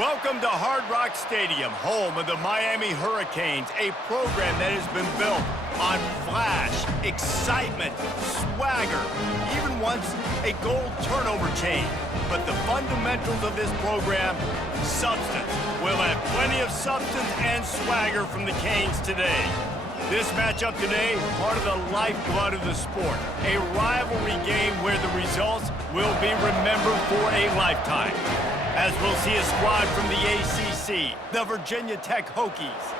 Welcome to Hard Rock Stadium, home of the Miami Hurricanes, a program that has been built on flash, excitement, swagger, even once a goal turnover chain. But the fundamentals of this program, substance. We'll have plenty of substance and swagger from the Canes today. This matchup today, part of the lifeblood of the sport. A rivalry game where the results will be remembered for a lifetime. As we'll see a squad from the ACC, the Virginia Tech Hokies,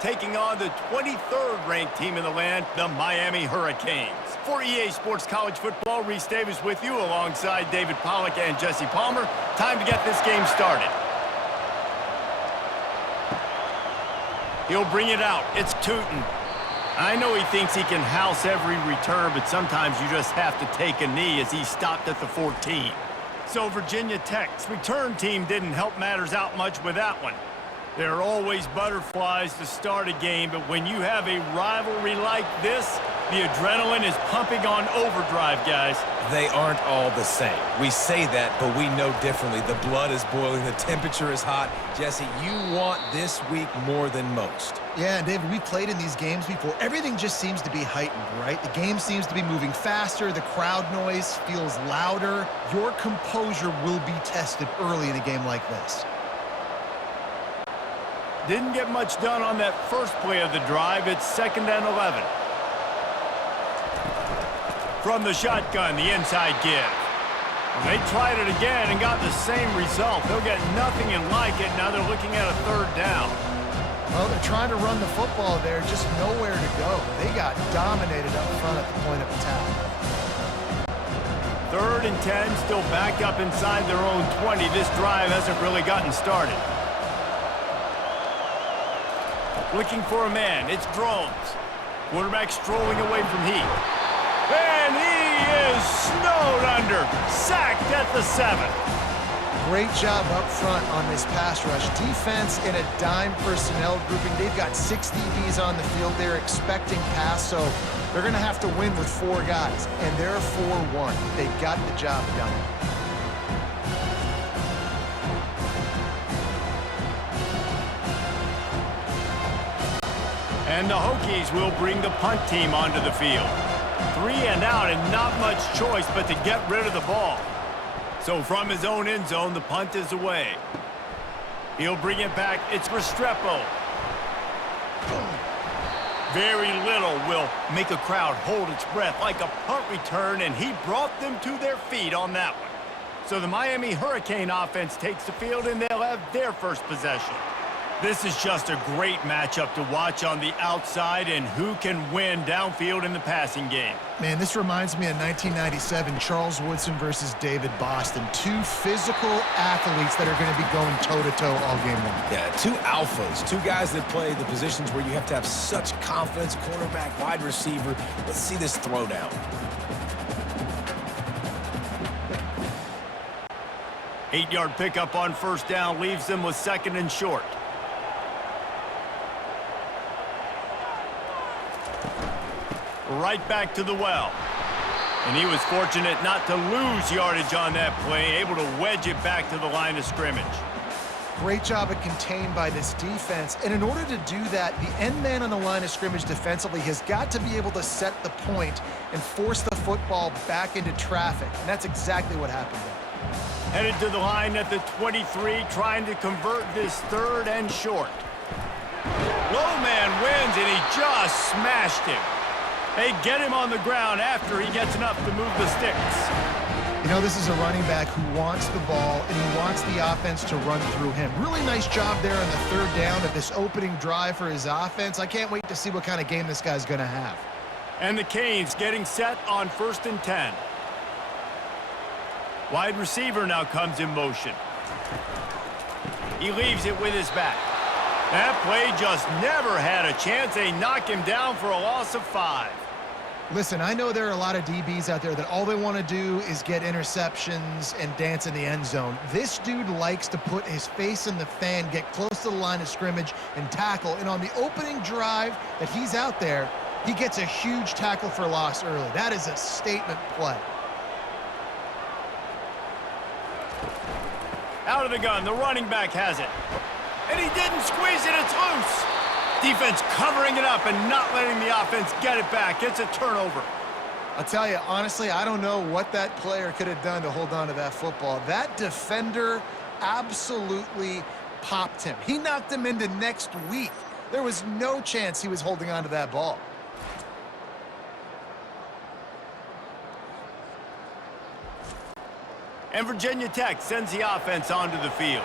taking on the 23rd ranked team in the land, the Miami Hurricanes. For EA Sports College Football, Reese Davis with you alongside David Pollack and Jesse Palmer. Time to get this game started. He'll bring it out. It's Tootin. I know he thinks he can house every return, but sometimes you just have to take a knee as he stopped at the 14. So Virginia Tech's return team didn't help matters out much with that one. There are always butterflies to start a game, but when you have a rivalry like this, the adrenaline is pumping on overdrive, guys. They aren't all the same. We say that, but we know differently. The blood is boiling, the temperature is hot. Jesse, you want this week more than most. Yeah, and David, we played in these games before. Everything just seems to be heightened, right? The game seems to be moving faster. The crowd noise feels louder. Your composure will be tested early in a game like this. Didn't get much done on that first play of the drive. It's 2nd and 11. From the shotgun, the inside give. They tried it again and got the same result. They'll get nothing and like it. Now they're looking at a 3rd down. Well, they're trying to run the football there, just nowhere to go. They got dominated up front at the point of attack. 3rd and 10, still back up inside their own 20. This drive hasn't really gotten started. Looking for a man. It's Drones. Quarterback strolling away from Heath. And he is snowed under. Sacked at the 7. Great job up front on this pass rush. Defense in a dime personnel grouping. They've got 6 DBs on the field. They're expecting pass, so they're going to have to win with 4 guys. And they're 4-1. They got the job done. And the Hokies will bring the punt team onto the field. 3 and out and not much choice but to get rid of the ball. So from his own end zone, the punt is away. He'll bring it back. It's Restrepo. Very little will make a crowd hold its breath like a punt return, and he brought them to their feet on that one. So the Miami Hurricane offense takes the field, and they'll have their first possession. This is just a great matchup to watch on the outside and who can win downfield in the passing game. Man, this reminds me of 1997, Charles Woodson versus David Boston. 2 physical athletes that are going to be going toe-to-toe all game long. Yeah, 2 alphas, 2 guys that play the positions where you have to have such confidence, cornerback, wide receiver. Let's see this throwdown. Eight-yard pickup on 1st down leaves them with 2nd and short. Right back to the well. And he was fortunate not to lose yardage on that play, able to wedge it back to the line of scrimmage. Great job of contained by this defense. And in order to do that, the end man on the line of scrimmage defensively has got to be able to set the point and force the football back into traffic. And that's exactly what happened there. Headed to the line at the 23, trying to convert this 3rd and short. Low man wins, and he just smashed him. They get him on the ground after he gets enough to move the sticks. You know, this is a running back who wants the ball, and he wants the offense to run through him. Really nice job there on the 3rd down of this opening drive for his offense. I can't wait to see what kind of game this guy's going to have. And the Canes getting set on 1st and 10. Wide receiver now comes in motion. He leaves it with his back. That play just never had a chance. They knock him down for a loss of 5. Listen, I know there are a lot of DBs out there that all they want to do is get interceptions and dance in the end zone. This dude likes to put his face in the fan, get close to the line of scrimmage, and tackle. And on the opening drive that he's out there, he gets a huge tackle for loss early. That is a statement play. Out of the gun, the running back has it. And he didn't squeeze it, it's loose. Defense covering it up and not letting the offense get it back. It's a turnover. I'll tell you, honestly, I don't know what that player could have done to hold on to that football. That defender absolutely popped him. He knocked him into next week. There was no chance he was holding on to that ball. And Virginia Tech sends the offense onto the field.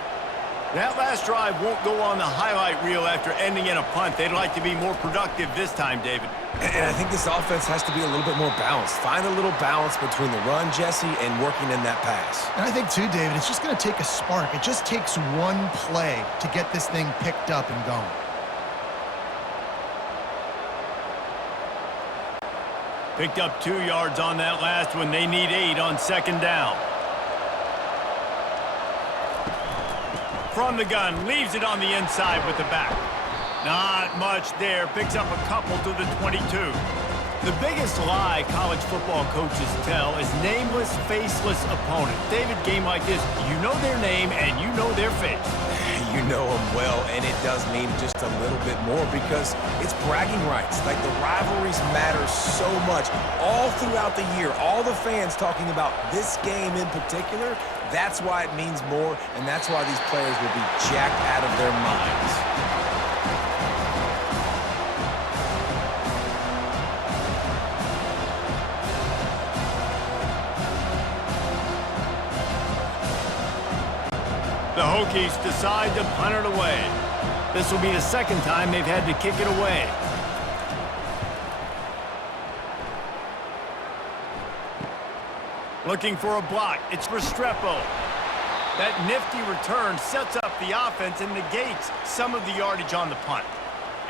That last drive won't go on the highlight reel after ending in a punt. They'd like to be more productive this time, David. And I think this offense has to be a little bit more balanced. Find a little balance between the run, Jesse, and working in that pass. And I think, too, David, it's just going to take a spark. It just takes one play to get this thing picked up and going. Picked up 2 yards on that last one. They need 8 on second down. From the gun, leaves it on the inside with the back. Not much there. Picks up a couple to the 22. The biggest lie college football coaches tell is nameless, faceless opponent. David, game like this, you know their name and you know their face. You know them well, and it does mean just a little bit more because it's bragging rights. Like, the rivalries matter so much all throughout the year. All the fans talking about this game in particular, that's why it means more, and that's why these players will be jacked out of their minds. The Hokies decide to punt it away. This will be the second time they've had to kick it away. Looking for a block. It's Restrepo. That nifty return sets up the offense and negates some of the yardage on the punt.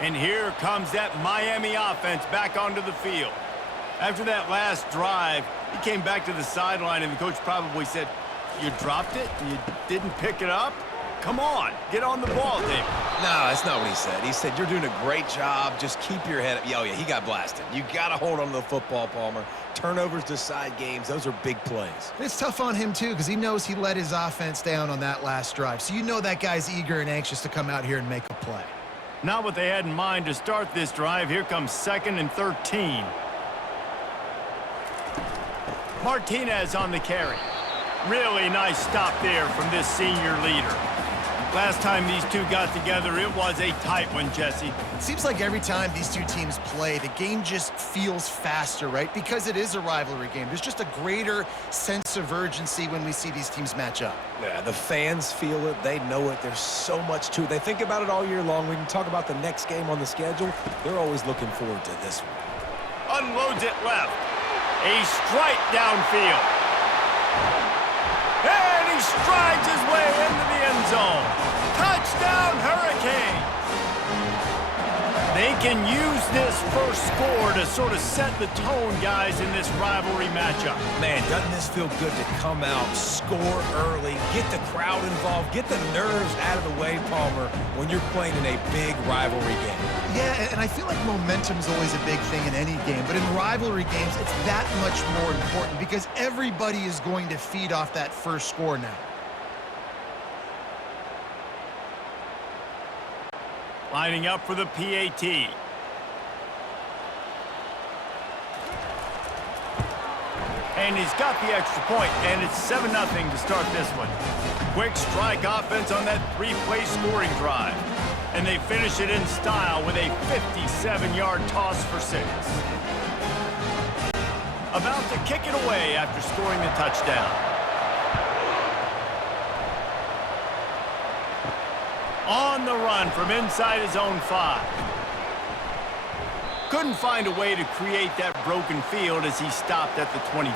And here comes that Miami offense back onto the field. After that last drive, he came back to the sideline and the coach probably said, "You dropped it? You didn't pick it up? Come on, get on the ball, David." No, that's not what he said. He said, "You're doing a great job. Just keep your head up." Oh, yeah, he got blasted. You got to hold on to the football, Palmer. Turnovers decide games. Those are big plays. It's tough on him, too, because he knows he let his offense down on that last drive. So you know that guy's eager and anxious to come out here and make a play. Not what they had in mind to start this drive. Here comes 2nd and 13. Martinez on the carry. Really nice stop there from this senior leader. Last time these two got together, it was a tight one, Jesse. It seems like every time these two teams play, the game just feels faster, right? Because it is a rivalry game. There's just a greater sense of urgency when we see these teams match up. Yeah, the fans feel it. They know it. There's so much to it. They think about it all year long. We can talk about the next game on the schedule. They're always looking forward to this one. Unloads it left. A strike downfield. And he strides his way into the end zone. Touchdown, Hurricanes! They can use this first score to sort of set the tone, guys, in this rivalry matchup. Man, doesn't this feel good to come out, score early, get the crowd involved, get the nerves out of the way, Palmer, when you're playing in a big rivalry game? Yeah, and I feel like momentum's always a big thing in any game, but in rivalry games, it's that much more important because everybody is going to feed off that first score now. Lining up for the PAT. And he's got the extra point, and it's 7-0 to start this one. Quick strike offense on that 3-play scoring drive. And they finish it in style with a 57-yard toss for 6. About to kick it away after scoring the touchdown. On the run from inside his own 5. Couldn't find a way to create that broken field as he stopped at the 25.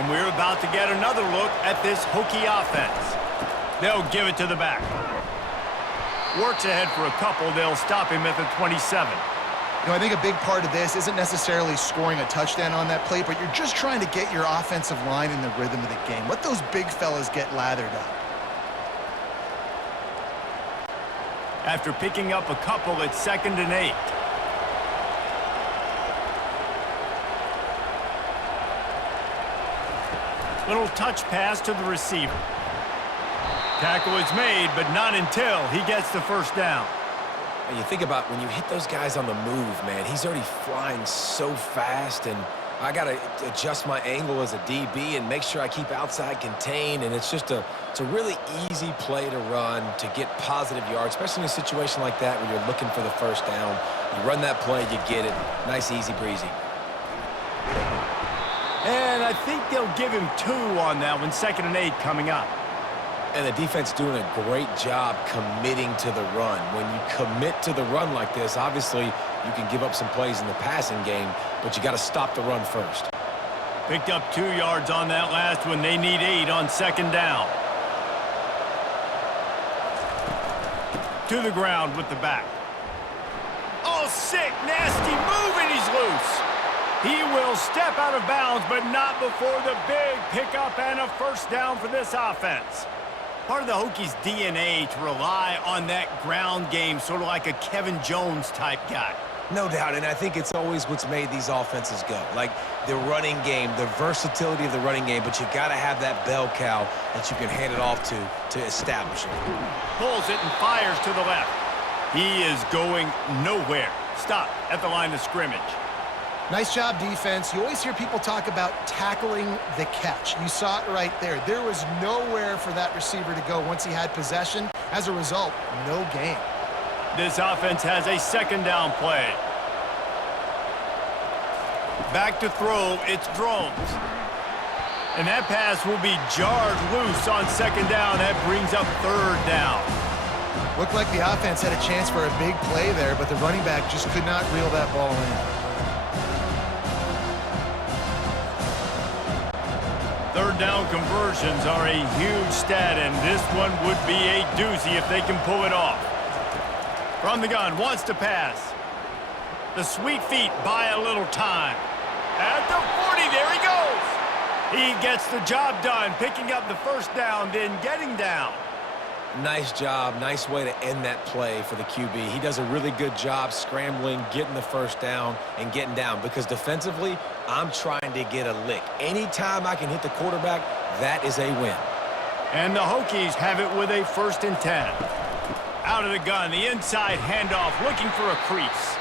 And we're about to get another look at this Hokie offense. They'll give it to the back. Works ahead for a couple. They'll stop him at the 27. You know, I think a big part of this isn't necessarily scoring a touchdown on that play, but you're just trying to get your offensive line in the rhythm of the game. Let those big fellas get lathered up. After picking up a couple, it's 2nd and 8. Little touch pass to the receiver. Tackle is made, but not until he gets the first down. And you think about when you hit those guys on the move, man, he's already flying so fast, and I got to adjust my angle as a DB and make sure I keep outside contained, and it's a really easy play to run to get positive yards, especially in a situation like that where you're looking for the first down. You run that play, you get it. Nice, easy breezy. And I think they'll give him 2 on that one, 2nd and 8 coming up. And the defense doing a great job committing to the run. When you commit to the run like this, obviously you can give up some plays in the passing game, but you got to stop the run first. Picked up 2 yards on that last one. They need 8 on 2nd down. To the ground with the back. Oh, sick, nasty move, and he's loose. He will step out of bounds, but not before the big pickup and a first down for this offense. Part of the Hokies' DNA to rely on that ground game, sort of like a Kevin Jones type guy. No doubt, and I think it's always what's made these offenses go. Like the running game, the versatility of the running game, but you got to have that bell cow that you can hand it off to establish it. Pulls it and fires to the left. He is going nowhere. Stop at the line of scrimmage. Nice job, defense. You always hear people talk about tackling the catch. You saw it right there. There was nowhere for that receiver to go once he had possession. As a result, no gain. This offense has a 2nd down play. Back to throw, it's Drones. And that pass will be jarred loose on 2nd down. That brings up 3rd down. Looked like the offense had a chance for a big play there, but the running back just could not reel that ball in. 3rd down conversions are a huge stat, and this one would be a doozy if they can pull it off. From the gun, wants to pass. The sweet feet buy a little time. At the 40, there he goes. He gets the job done, picking up the first down, then getting down. Nice job. Nice way to end that play for the QB. He does a really good job scrambling, getting the first down, and getting down. Because defensively, I'm trying to get a lick. Anytime I can hit the quarterback, that is a win. And the Hokies have it with a 1st and 10. Out of the gun, the inside handoff, looking for a crease.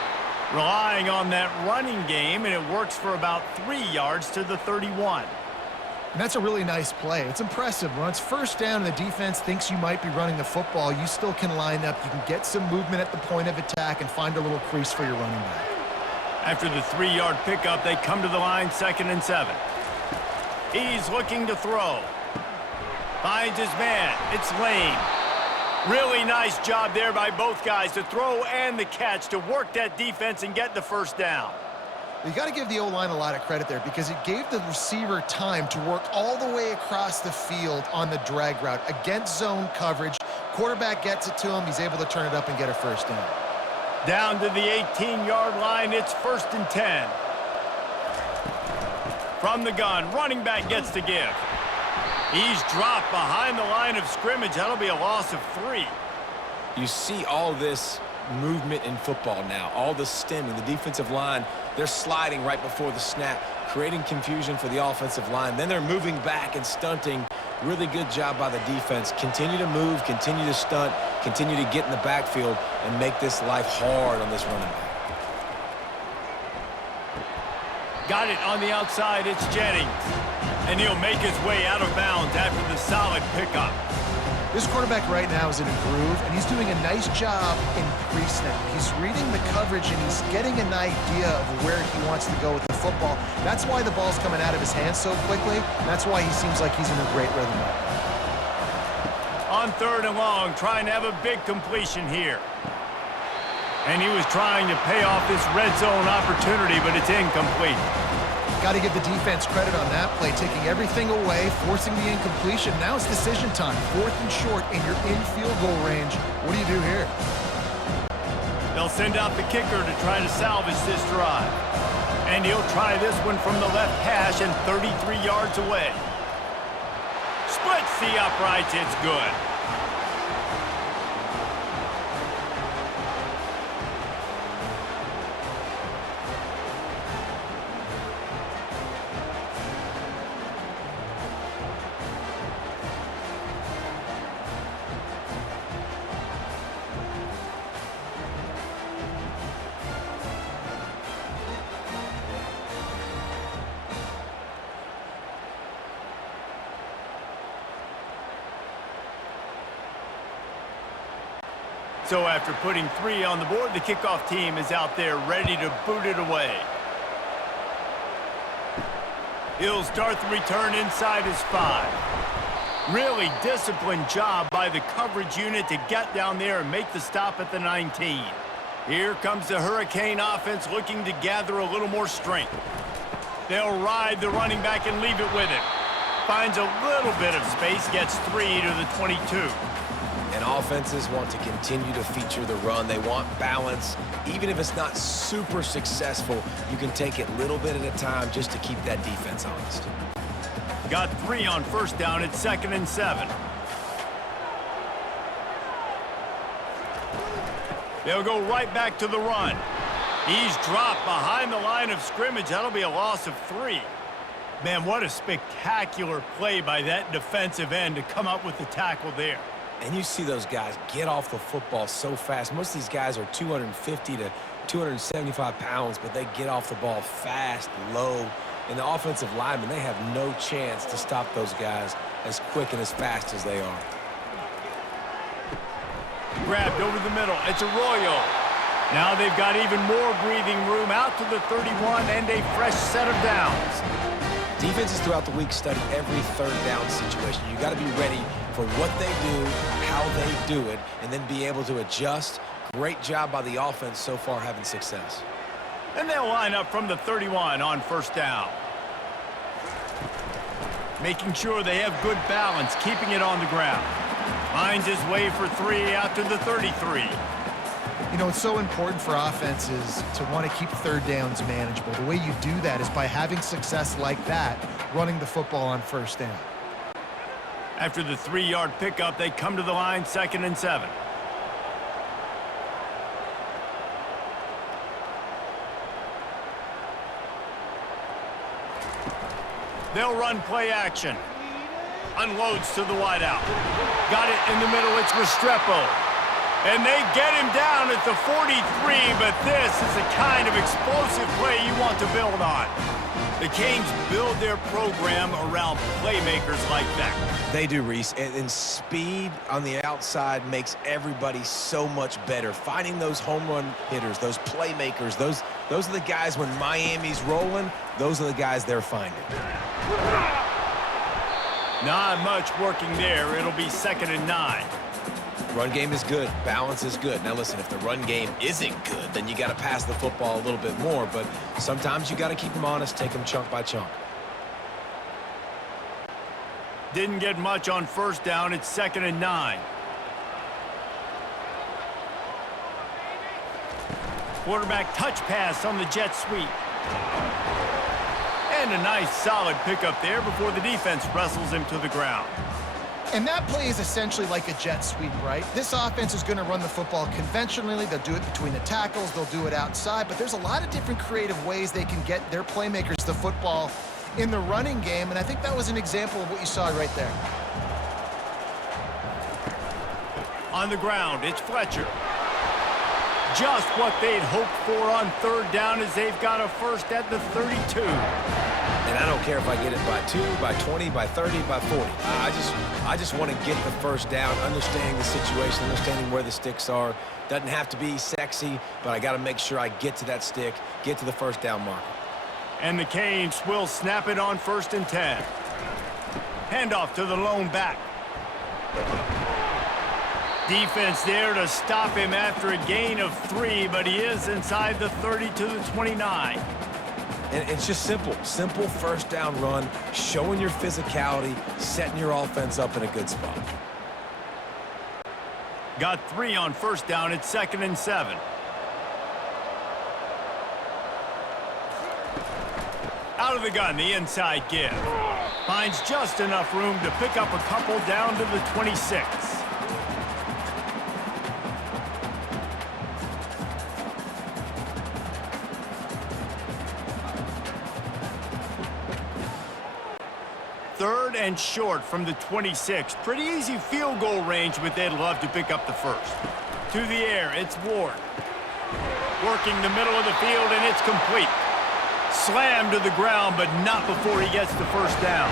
Relying on that running game, and it works for about 3 yards to the 31. And that's a really nice play. It's impressive. When it's 1st down and the defense thinks you might be running the football, you still can line up. You can get some movement at the point of attack and find a little crease for your running back. After the 3-yard pickup, they come to the line, 2nd and 7. He's looking to throw. Finds his man. It's Lane. Really nice job there by both guys to throw and the catch to work that defense and get the first down. You got to give the O-line a lot of credit there because it gave the receiver time to work all the way across the field on the drag route against zone coverage. Quarterback gets it to him. He's able to turn it up and get a first down. Down to the 18-yard line, it's 1st and 10. From the gun, running back gets to give. He's dropped behind the line of scrimmage. That'll be a loss of 3. You see all this movement in football now, all the stemming, the defensive line, they're sliding right before the snap, creating confusion for the offensive line. Then they're moving back and stunting. Really good job by the defense. Continue to move, continue to stunt, continue to get in the backfield and make this life hard on this running back. Got it on the outside, it's Jennings. And he'll make his way out of bounds after the solid pickup. This quarterback right now is in a groove, and he's doing a nice job in pre-snap. He's reading the coverage, and he's getting an idea of where he wants to go with the football. That's why the ball's coming out of his hands so quickly. That's why he seems like he's in a great rhythm right now. On 3rd and long, trying to have a big completion here. And he was trying to pay off this red zone opportunity, but it's incomplete. Got to give the defense credit on that play, taking everything away, forcing the incompletion. Now it's decision time. 4th and short, and you're in field goal range. What do you do here? They'll send out the kicker to try to salvage this drive. And he'll try this one from the left hash and 33 yards away. Splits the uprights. It's good. So after putting 3 on the board, the kickoff team is out there ready to boot it away. He'll start the return inside his 5. Really disciplined job by the coverage unit to get down there and make the stop at the 19. Here comes the Hurricane offense looking to gather a little more strength. They'll ride the running back and leave it with him. Finds a little bit of space, gets 3 to the 22. And offenses want to continue to feature the run. They want balance. Even if it's not super successful, you can take it a little bit at a time just to keep that defense honest. Got 3 on first down. It's 2nd and 7. They'll go right back to the run. He's dropped behind the line of scrimmage. That'll be a loss of 3. Man, what a spectacular play by that defensive end to come up with the tackle there. And you see those guys get off the football so fast. Most of these guys are 250 to 275 pounds, but they get off the ball fast, low. And the offensive linemen, they have no chance to stop those guys as quick and as fast as they are. Grabbed over the middle. It's Arroyo. Now they've got even more breathing room out to the 31 and a fresh set of downs. Defenses throughout the week study every third down situation. You got to be ready for what they do, how they do it, and then be able to adjust. Great job by the offense so far having success. And they'll line up from the 31 on first down. Making sure they have good balance, keeping it on the ground. Finds his way for 3 out to the 33. You know, it's so important for offenses to want to keep third downs manageable. The way you do that is by having success like that, running the football on first down. After the 3-yard pickup, they come to the line, 2nd and 7. They'll run play action. Unloads to the wideout. Got it in the middle. It's Restrepo. And they get him down at the 43, but this is the kind of explosive play you want to build on. The Canes build their program around playmakers like that. They do, Reese, and speed on the outside makes everybody so much better. Finding those home run hitters, those playmakers, those are the guys when Miami's rolling, those are the guys they're finding. Not much working there. It'll be 2nd and 9. Run game is good. Balance is good. Now, listen, if the run game isn't good, then you got to pass the football a little bit more. But sometimes you got to keep them honest, take them chunk by chunk. Didn't get much on first down. It's 2nd and 9. Quarterback touch pass on the jet sweep. And a nice solid pickup there before the defense wrestles him to the ground. And that play is essentially like a jet sweep, right? This offense is going to run the football conventionally. They'll do it between the tackles. They'll do it outside. But there's a lot of different creative ways they can get their playmakers the football in the running game. And I think that was an example of what you saw right there. On the ground, it's Fletcher. Just what they'd hoped for on third down as they've got a first at the 32. And I don't care if I get it by 2, by 20, by 30, by 40. I just want to get the first down, understanding the situation, understanding where the sticks are. Doesn't have to be sexy, but I got to make sure I get to that stick, get to the first down marker. And the Canes will snap it on 1st and 10. Handoff to the lone back. Defense there to stop him after a gain of 3, but he is inside the 30 to the 29. And it's just simple first down run, showing your physicality, setting your offense up in a good spot. Got 3 on first down. It's 2nd and 7. Out of the gun, the inside give. Finds just enough room to pick up a couple down to the 26. Third and short from the 26. Pretty easy field goal range, but they'd love to pick up the first. To the air, it's Ward. Working the middle of the field, and it's complete. Slammed to the ground, but not before he gets the first down.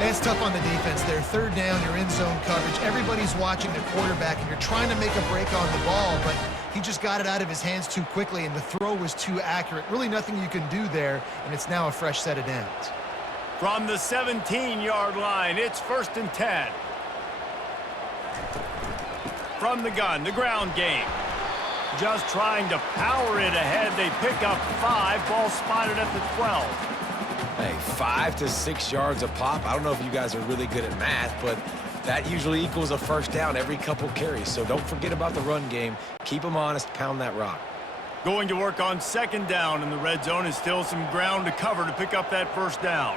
It's tough on the defense there. Third down, you're in zone coverage. Everybody's watching the quarterback, and you're trying to make a break on the ball, but he just got it out of his hands too quickly, and the throw was too accurate. Really nothing you can do there, and it's now a fresh set of downs. From the 17-yard line, it's 1st and 10. From the gun, the ground game. Just trying to power it ahead. They pick up 5. Ball spotted at the 12. Hey, 5 to 6 yards a pop. I don't know if you guys are really good at math, but that usually equals a first down every couple carries. So don't forget about the run game. Keep them honest. Pound that rock. Going to work on 2nd down in the red zone, is still some ground to cover to pick up that first down.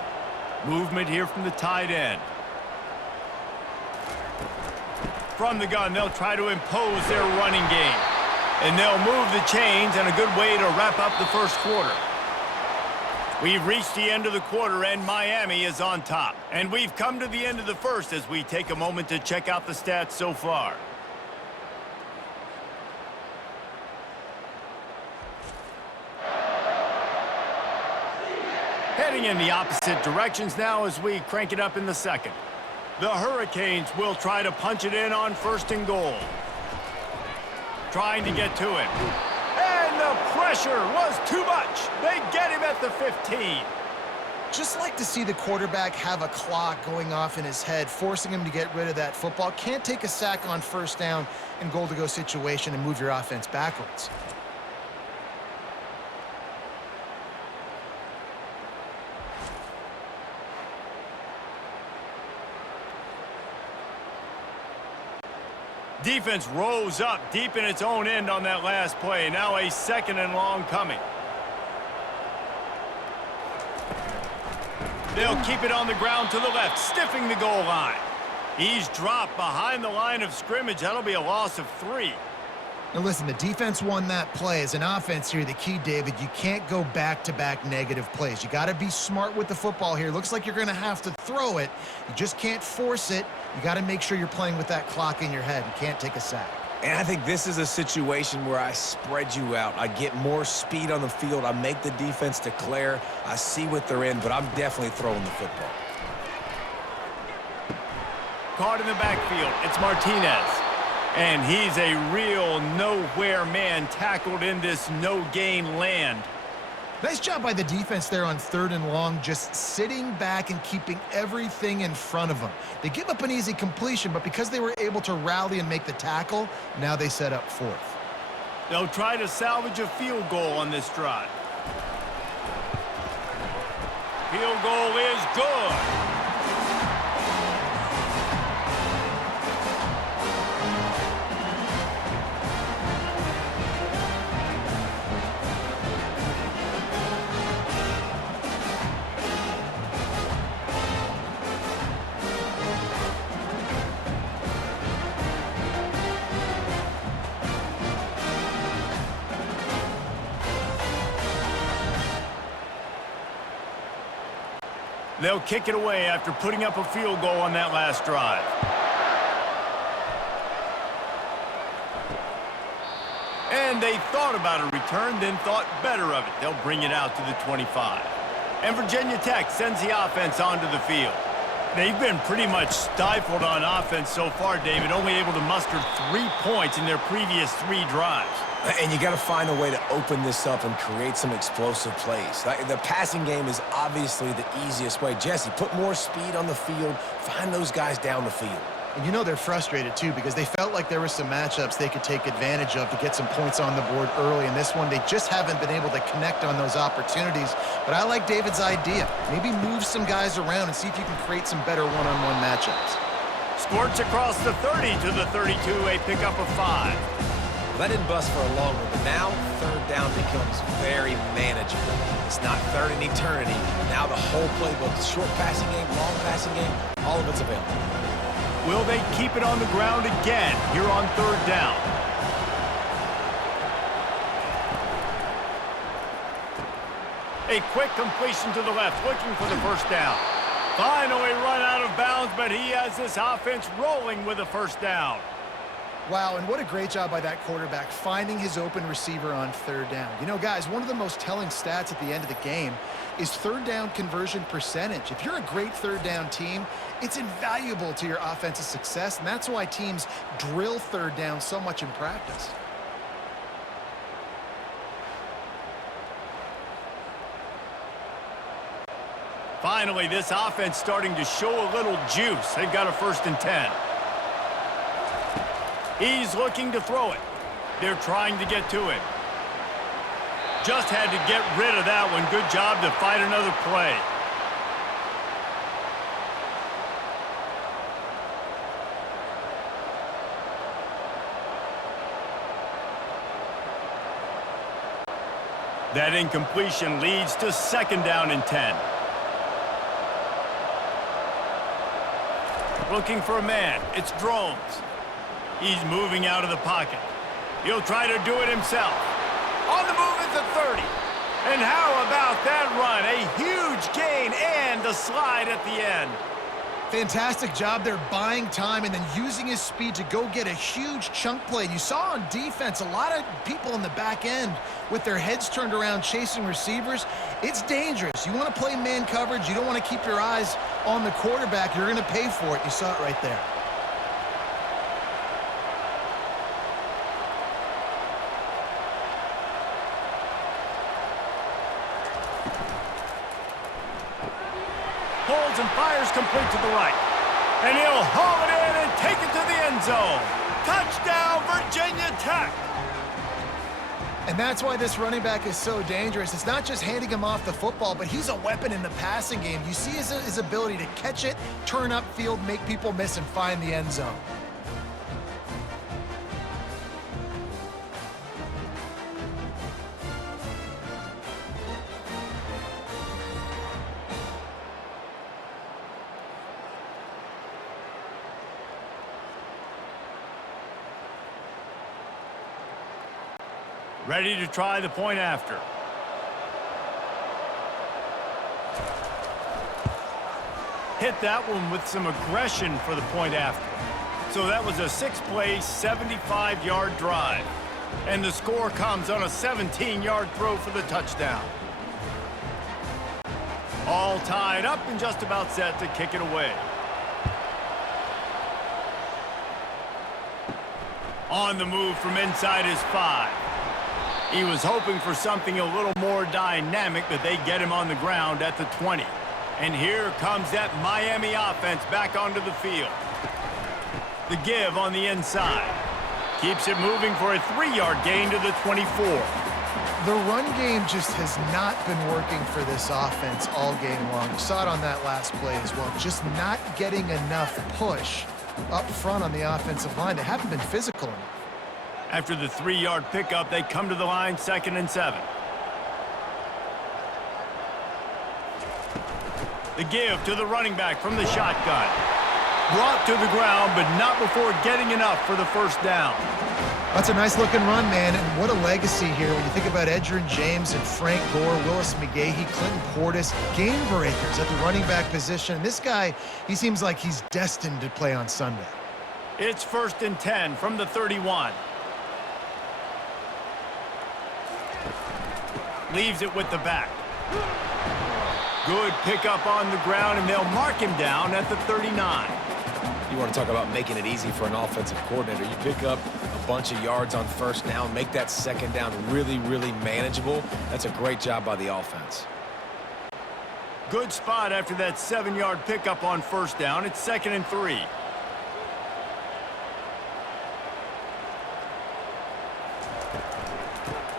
Movement here from the tight end. From the gun, they'll try to impose their running game. And they'll move the chains, and a good way to wrap up the first quarter. We've reached the end of the quarter, and Miami is on top. And we've come to the end of the first as we take a moment to check out the stats so far. Heading in the opposite directions now as we crank it up in the second. The Hurricanes will try to punch it in on 1st and goal. Trying to get to it. And the pressure was too much. They get him at the 15. Just like to see the quarterback have a clock going off in his head, forcing him to get rid of that football. Can't take a sack on 1st down in goal-to-go situation and move your offense backwards. Defense rose up deep in its own end on that last play. Now a 2nd and long coming. They'll keep it on the ground to the left, stiffing the goal line. He's dropped behind the line of scrimmage. That'll be a loss of 3. Now listen, the defense won that play. As an offense here, the key, David, you can't go back-to-back negative plays. You got to be smart with the football here. Looks like you're going to have to throw it. You just can't force it. You got to make sure you're playing with that clock in your head. You can't take a sack. And I think this is a situation where I spread you out. I get more speed on the field. I make the defense declare. I see what they're in, but I'm definitely throwing the football. Caught in the backfield. It's Martinez. And he's a real nowhere man, tackled in this no-gain land. Nice job by the defense there on 3rd and long, just sitting back and keeping everything in front of them. They give up an easy completion, but because they were able to rally and make the tackle, now they set up 4th. They'll try to salvage a field goal on this drive. Field goal is good. They'll kick it away after putting up a field goal on that last drive. And they thought about a return, then thought better of it. They'll bring it out to the 25. And Virginia Tech sends the offense onto the field. They've been pretty much stifled on offense so far, David, only able to muster 3 points in their previous 3 drives. And you got to find a way to open this up and create some explosive plays. The passing game is obviously the easiest way. Jesse, put more speed on the field. Find those guys down the field. And you know they're frustrated, too, because they felt like there were some matchups they could take advantage of to get some points on the board early. In this one, they just haven't been able to connect on those opportunities. But I like David's idea. Maybe move some guys around and see if you can create some better one-on-one matchups. Squirts across the 30 to the 32, a pickup of 5. That didn't bust for a long one, but now 3rd down becomes very manageable. It's not 3rd in eternity. Now the whole playbook, short passing game, long passing game, all of it's available. Will they keep it on the ground again here on 3rd down? A quick completion to the left, looking for the first down. Finally run out of bounds, but he has this offense rolling with a first down. Wow, and what a great job by that quarterback finding his open receiver on third down. You know, guys, one of the most telling stats at the end of the game is third down conversion percentage. If you're a great third down team, it's invaluable to your offensive success, and that's why teams drill third down so much in practice. Finally, this offense starting to show a little juice. They've got a 1st and 10. He's looking to throw it. They're trying to get to it. Just had to get rid of that one. Good job to fight another play. That incompletion leads to 2nd down and 10. Looking for a man. It's Drones. He's moving out of the pocket. He'll try to do it himself. On the move at the 30. And how about that run? A huge gain and a slide at the end. Fantastic job there buying time and then using his speed to go get a huge chunk play. You saw on defense a lot of people in the back end with their heads turned around chasing receivers. It's dangerous. You want to play man coverage. You don't want to keep your eyes on the quarterback. You're going to pay for it. You saw it right there. Holds and fires complete to the right. And he'll haul it in and take it to the end zone. Touchdown, Virginia Tech. And that's why this running back is so dangerous. It's not just handing him off the football, but he's a weapon in the passing game. You see his ability to catch it, turn upfield, make people miss, and find the end zone. Ready to try the point after. Hit that one with some aggression for the point after. So that was a 6-play, 75-yard drive. And the score comes on a 17-yard throw for the touchdown. All tied up and just about set to kick it away. On the move from inside his 5. He was hoping for something a little more dynamic, but they get him on the ground at the 20. And here comes that Miami offense back onto the field. The give on the inside. Keeps it moving for a 3-yard gain to the 24. The run game just has not been working for this offense all game long. You saw it on that last play as well. Just not getting enough push up front on the offensive line. They haven't been physical enough. After the 3-yard pickup, they come to the line, 2nd and 7. The give to the running back from the shotgun. Brought to the ground, but not before getting enough for the 1st down. That's a nice-looking run, man, and what a legacy here when you think about Edgerrin James and Frank Gore, Willis McGahee, Clinton Portis, game breakers at the running back position. This guy, he seems like he's destined to play on Sunday. It's 1st and 10 from the 31. Leaves it with the back. Good pickup on the ground, and they'll mark him down at the 39. You want to talk about making it easy for an offensive coordinator. You pick up a bunch of yards on 1st down, make that 2nd down really, really manageable. That's a great job by the offense. Good spot after that 7-yard pickup on 1st down. It's 2nd and 3.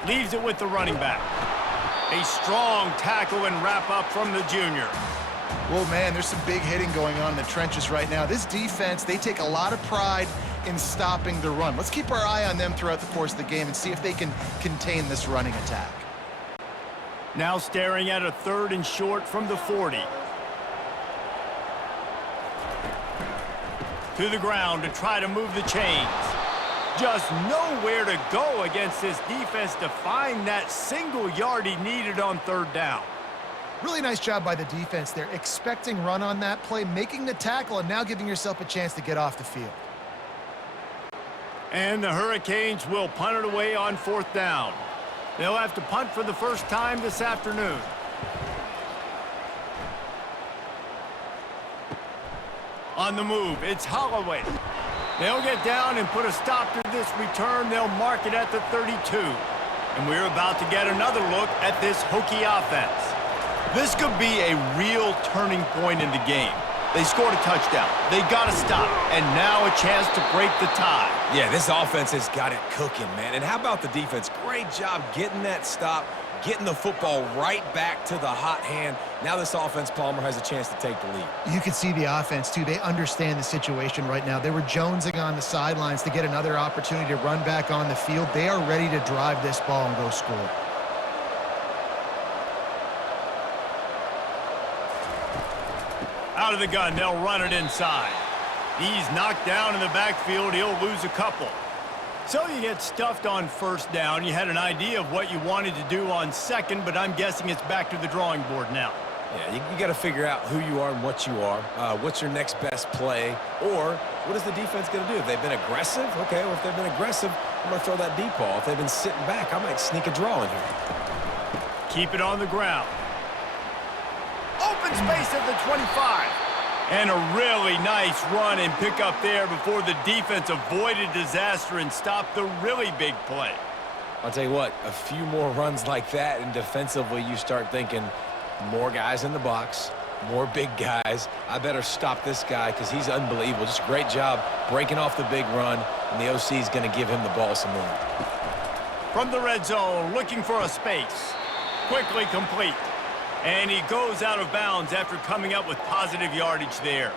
Leaves it with the running back. A strong tackle and wrap up from the junior. Well, man, there's some big hitting going on in the trenches right now. This defense, they take a lot of pride in stopping the run. Let's keep our eye on them throughout the course of the game and see if they can contain this running attack. Now staring at a 3rd and short from the 40. To the ground to try to move the chains. Just nowhere to go against this defense to find that single yard he needed on 3rd down. Really nice job by the defense there, expecting run on that play, making the tackle, and now giving yourself a chance to get off the field. And the Hurricanes will punt it away on 4th down. They'll have to punt for the first time this afternoon. On the move, it's Holloway. They'll get down and put a stop to this return. They'll mark it at the 32. And we're about to get another look at this Hokie offense. This could be a real turning point in the game. They scored a touchdown. They got to stop. And now a chance to break the tie. Yeah, this offense has got it cooking, man. And how about the defense? Great job getting that stop, getting the football right back to the hot hand. Now this offense, Palmer, has a chance to take the lead. You can see the offense, too. They understand the situation right now. They were jonesing on the sidelines to get another opportunity to run back on the field. They are ready to drive this ball and go score. Out of the gun, they'll run it inside. He's knocked down in the backfield. He'll lose a couple. So you get stuffed on 1st down. You had an idea of what you wanted to do on 2nd, but I'm guessing it's back to the drawing board now. Yeah, you got to figure out who you are and what you are. What's your next best play? Or what is the defense going to do? If they've been aggressive, okay, well, if they've been aggressive, I'm going to throw that deep ball. If they've been sitting back, I might sneak a draw in here. Keep it on the ground. Open space at the 25. And a really nice run and pick up there before the defense avoided disaster and stopped the really big play. I'll tell you what, a few more runs like that, and defensively you start thinking more guys in the box, more big guys. I better stop this guy because he's unbelievable. Just a great job breaking off the big run, and the OC is going to give him the ball some more. From the red zone, looking for a space. Quickly complete. And he goes out of bounds after coming up with positive yardage there.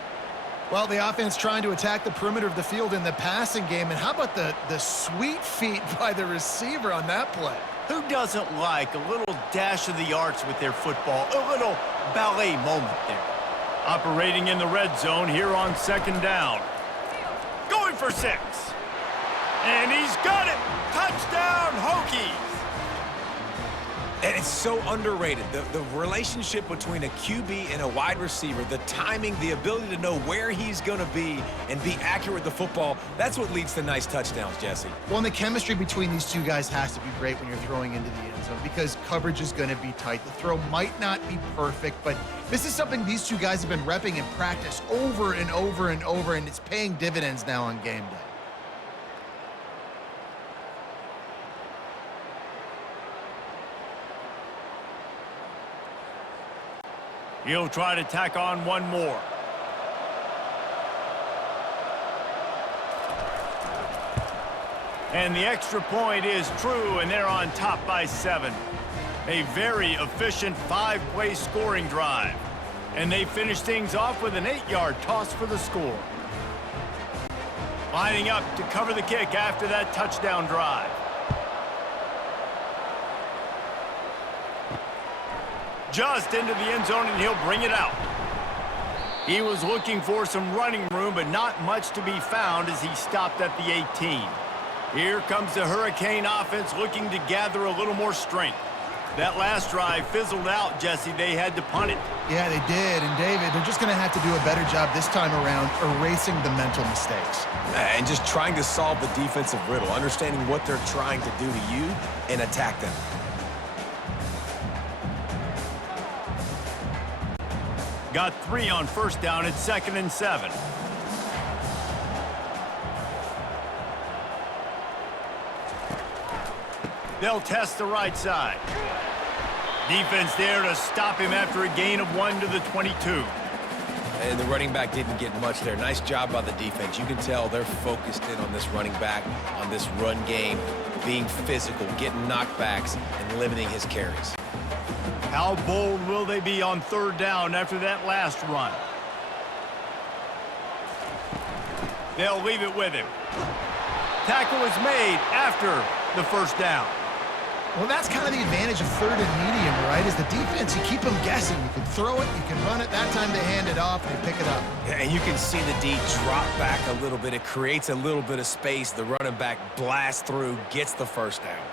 Well, the offense trying to attack the perimeter of the field in the passing game. And how about the sweet feet by the receiver on that play? Who doesn't like a little dash of the arts with their football? A little ballet moment there. Operating in the red zone here on 2nd down. Going for 6. And he's got it. Touchdown, Hokies. And it's so underrated. The relationship between a QB and a wide receiver, the timing, the ability to know where he's going to be and be accurate with the football, that's what leads to nice touchdowns, Jesse. Well, and the chemistry between these two guys has to be great when you're throwing into the end zone because coverage is going to be tight. The throw might not be perfect, but this is something these two guys have been repping in practice over and over and over, and it's paying dividends now on game day. He'll try to tack on one more. And the extra point is true, and they're on top by 7. A very efficient 5-play scoring drive. And they finish things off with an 8-yard toss for the score. Lining up to cover the kick after that touchdown drive. Just into the end zone, and he'll bring it out. He was looking for some running room, but not much to be found as he stopped at the 18. Here comes the Hurricane offense looking to gather a little more strength. That last drive fizzled out, Jesse. They had to punt it. Yeah, they did. And, David, they're just going to have to do a better job this time around erasing the mental mistakes. And just trying to solve the defensive riddle, understanding what they're trying to do to you and attack them. Got 3 on 1st down at 2nd and 7. They'll test the right side. Defense there to stop him after a gain of 1 to the 22. And the running back didn't get much there. Nice job by the defense. You can tell they're focused in on this running back, on this run game, being physical, getting knockbacks, and limiting his carries. How bold will they be on 3rd down after that last run? They'll leave it with him. Tackle is made after the 1st down. Well, that's kind of the advantage of 3rd and medium, right? Is the defense, you keep them guessing. You can throw it, you can run it. That time they hand it off and they pick it up. Yeah, and you can see the D drop back a little bit. It creates a little bit of space. The running back blasts through, gets the 1st down.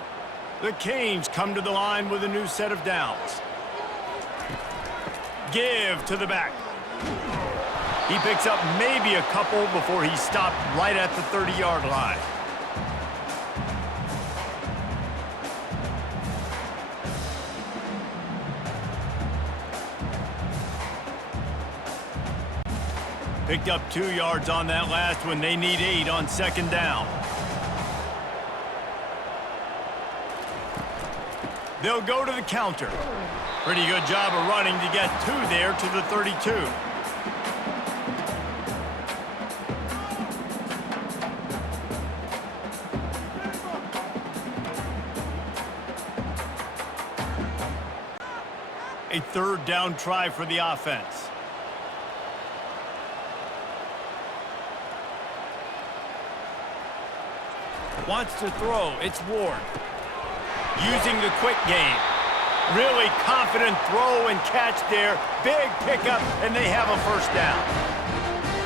The Canes come to the line with a new set of downs. Give to the back. He picks up maybe a couple before he stopped right at the 30-yard line. Picked up 2 yards on that last one. They need 8 on second down. They'll go to the counter. Pretty good job of running to get 2 there to the 32. A third down try for the offense. Wants to throw. It's Ward. Using the quick game. Really confident throw and catch there. Big pickup, and they have a first down.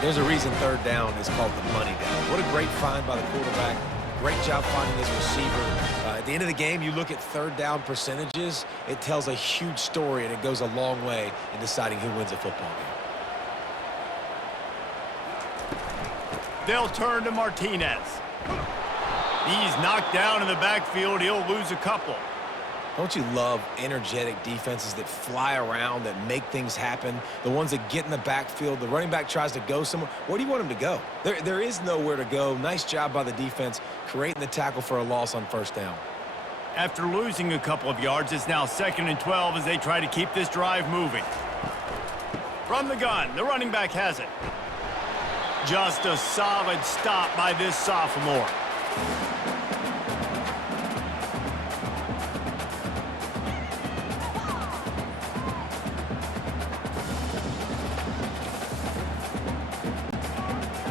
There's a reason third down is called the money down. What a great find by the quarterback. Great job finding his receiver. At the end of the game, you look at third down percentages. It tells a huge story, and it goes a long way in deciding who wins a football game. They'll turn to Martinez. He's knocked down in the backfield. He'll lose a couple. Don't you love energetic defenses that fly around, that make things happen? The ones that get in the backfield, the running back tries to go somewhere. Where do you want him to go? There is nowhere to go. Nice job by the defense creating the tackle for a loss on first down. After losing a couple of yards, it's now 2nd and 12 as they try to keep this drive moving. From the gun, the running back has it. Just a solid stop by this sophomore.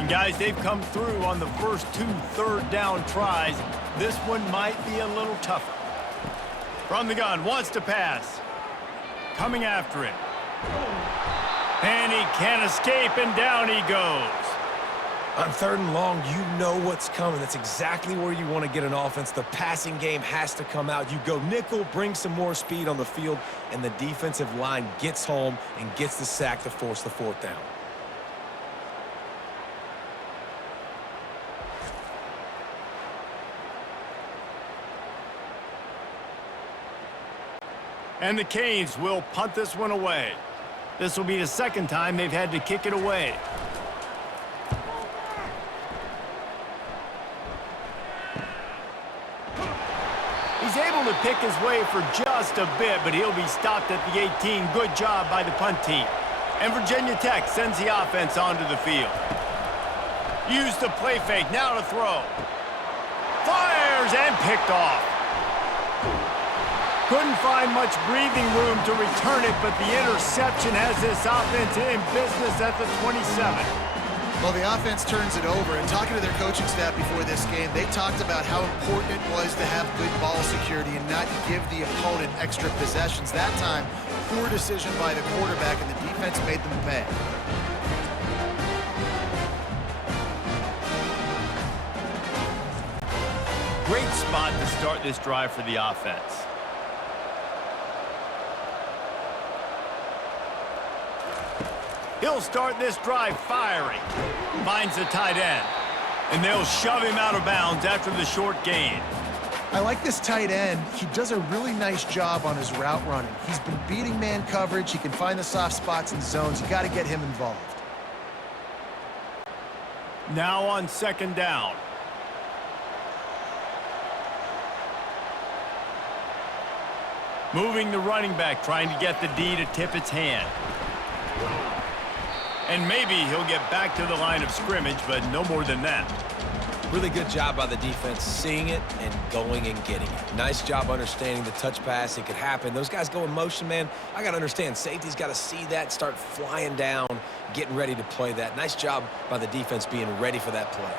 Guys, they've come through on the first 2 third down tries. This one might be a little tougher. From the gun, wants to pass. Coming after it. And he can't escape, and down he goes. On third and long, you know what's coming. That's exactly where you want to get an offense. The passing game has to come out. You go nickel, bring some more speed on the field, and the defensive line gets home and gets the sack to force the 4th down. And the Canes will punt this one away. This will be the 2nd time they've had to kick it away. He's able to pick his way for just a bit, but he'll be stopped at the 18. Good job by the punt team. And Virginia Tech sends the offense onto the field. Use the play fake, now to throw. Fires and picked off. Couldn't find much breathing room to return it, but the interception has this offense in business at the 27. Well, the offense turns it over, and talking to their coaching staff before this game, they talked about how important it was to have good ball security and not give the opponent extra possessions. That time, poor decision by the quarterback, and the defense made them pay. Great spot to start this drive for the offense. He'll start this drive firing. Finds the tight end. And they'll shove him out of bounds after the short gain. I like this tight end. He does a really nice job on his route running. He's been beating man coverage. He can find the soft spots and zones. You got to get him involved. Now on 2nd down. Moving the running back, trying to get the D to tip its hand. And maybe he'll get back to the line of scrimmage, but no more than that. Really good job by the defense seeing it and going and getting it. Nice job understanding the touch pass. It could happen. Those guys go in motion, man. I got to understand. Safety's got to see that, start flying down, getting ready to play that. Nice job by the defense being ready for that play.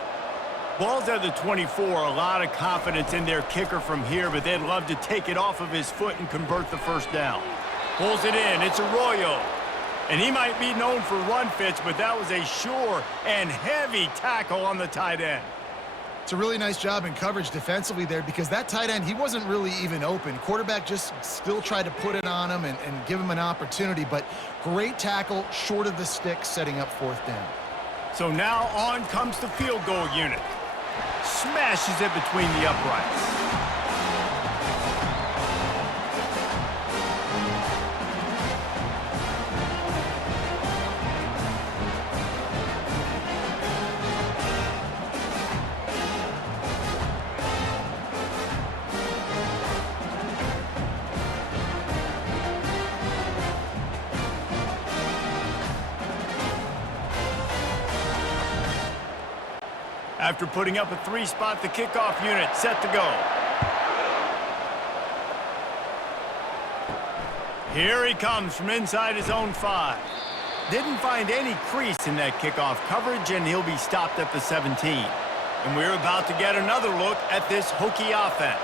Ball's at the 24. A lot of confidence in their kicker from here, but they'd love to take it off of his foot and convert the first down. Pulls it in. It's Arroyo. And he might be known for run fits, but that was a sure and heavy tackle on the tight end. It's a really nice job in coverage defensively there, because that tight end, he wasn't really even open. Quarterback just still tried to put it on him and give him an opportunity, but great tackle short of the stick, setting up 4th down. So now on comes the field goal unit. Smashes it between the uprights. After putting up a 3-spot, the kickoff unit set to go. Here he comes from inside his own 5. Didn't find any crease in that kickoff coverage, and he'll be stopped at the 17. And we're about to get another look at this Hokie offense.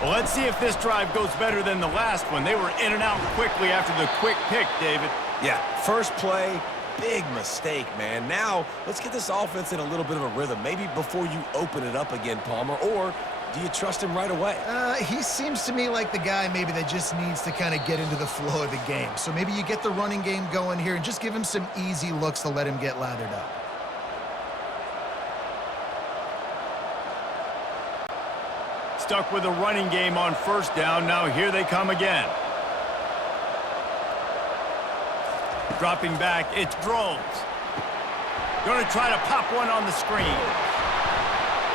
Well, let's see if this drive goes better than the last one. They were in and out quickly after the quick pick, David. Yeah, first play, big mistake, man. Now, let's get this offense in a little bit of a rhythm. Maybe before you open it up again, Palmer, or do you trust him right away? He seems to me like the guy maybe that just needs to kind of get into the flow of the game. So maybe you get the running game going here and just give him some easy looks to let him get lathered up. Stuck with a running game on first down. Now here they come again. Dropping back, it's Drones. Going to try to pop one on the screen.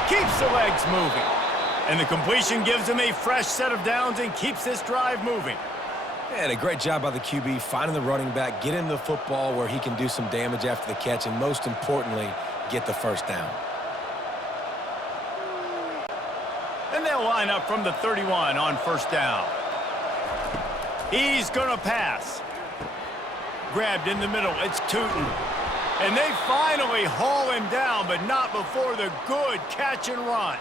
Keeps the legs moving. And the completion gives him a fresh set of downs and keeps this drive moving. And a great job by the QB, finding the running back, getting the football where he can do some damage after the catch, and most importantly, get the first down. And they'll line up from the 31 on first down. He's going to pass. Grabbed in the middle. It's Tootin. And they finally haul him down, but not before the good catch and run.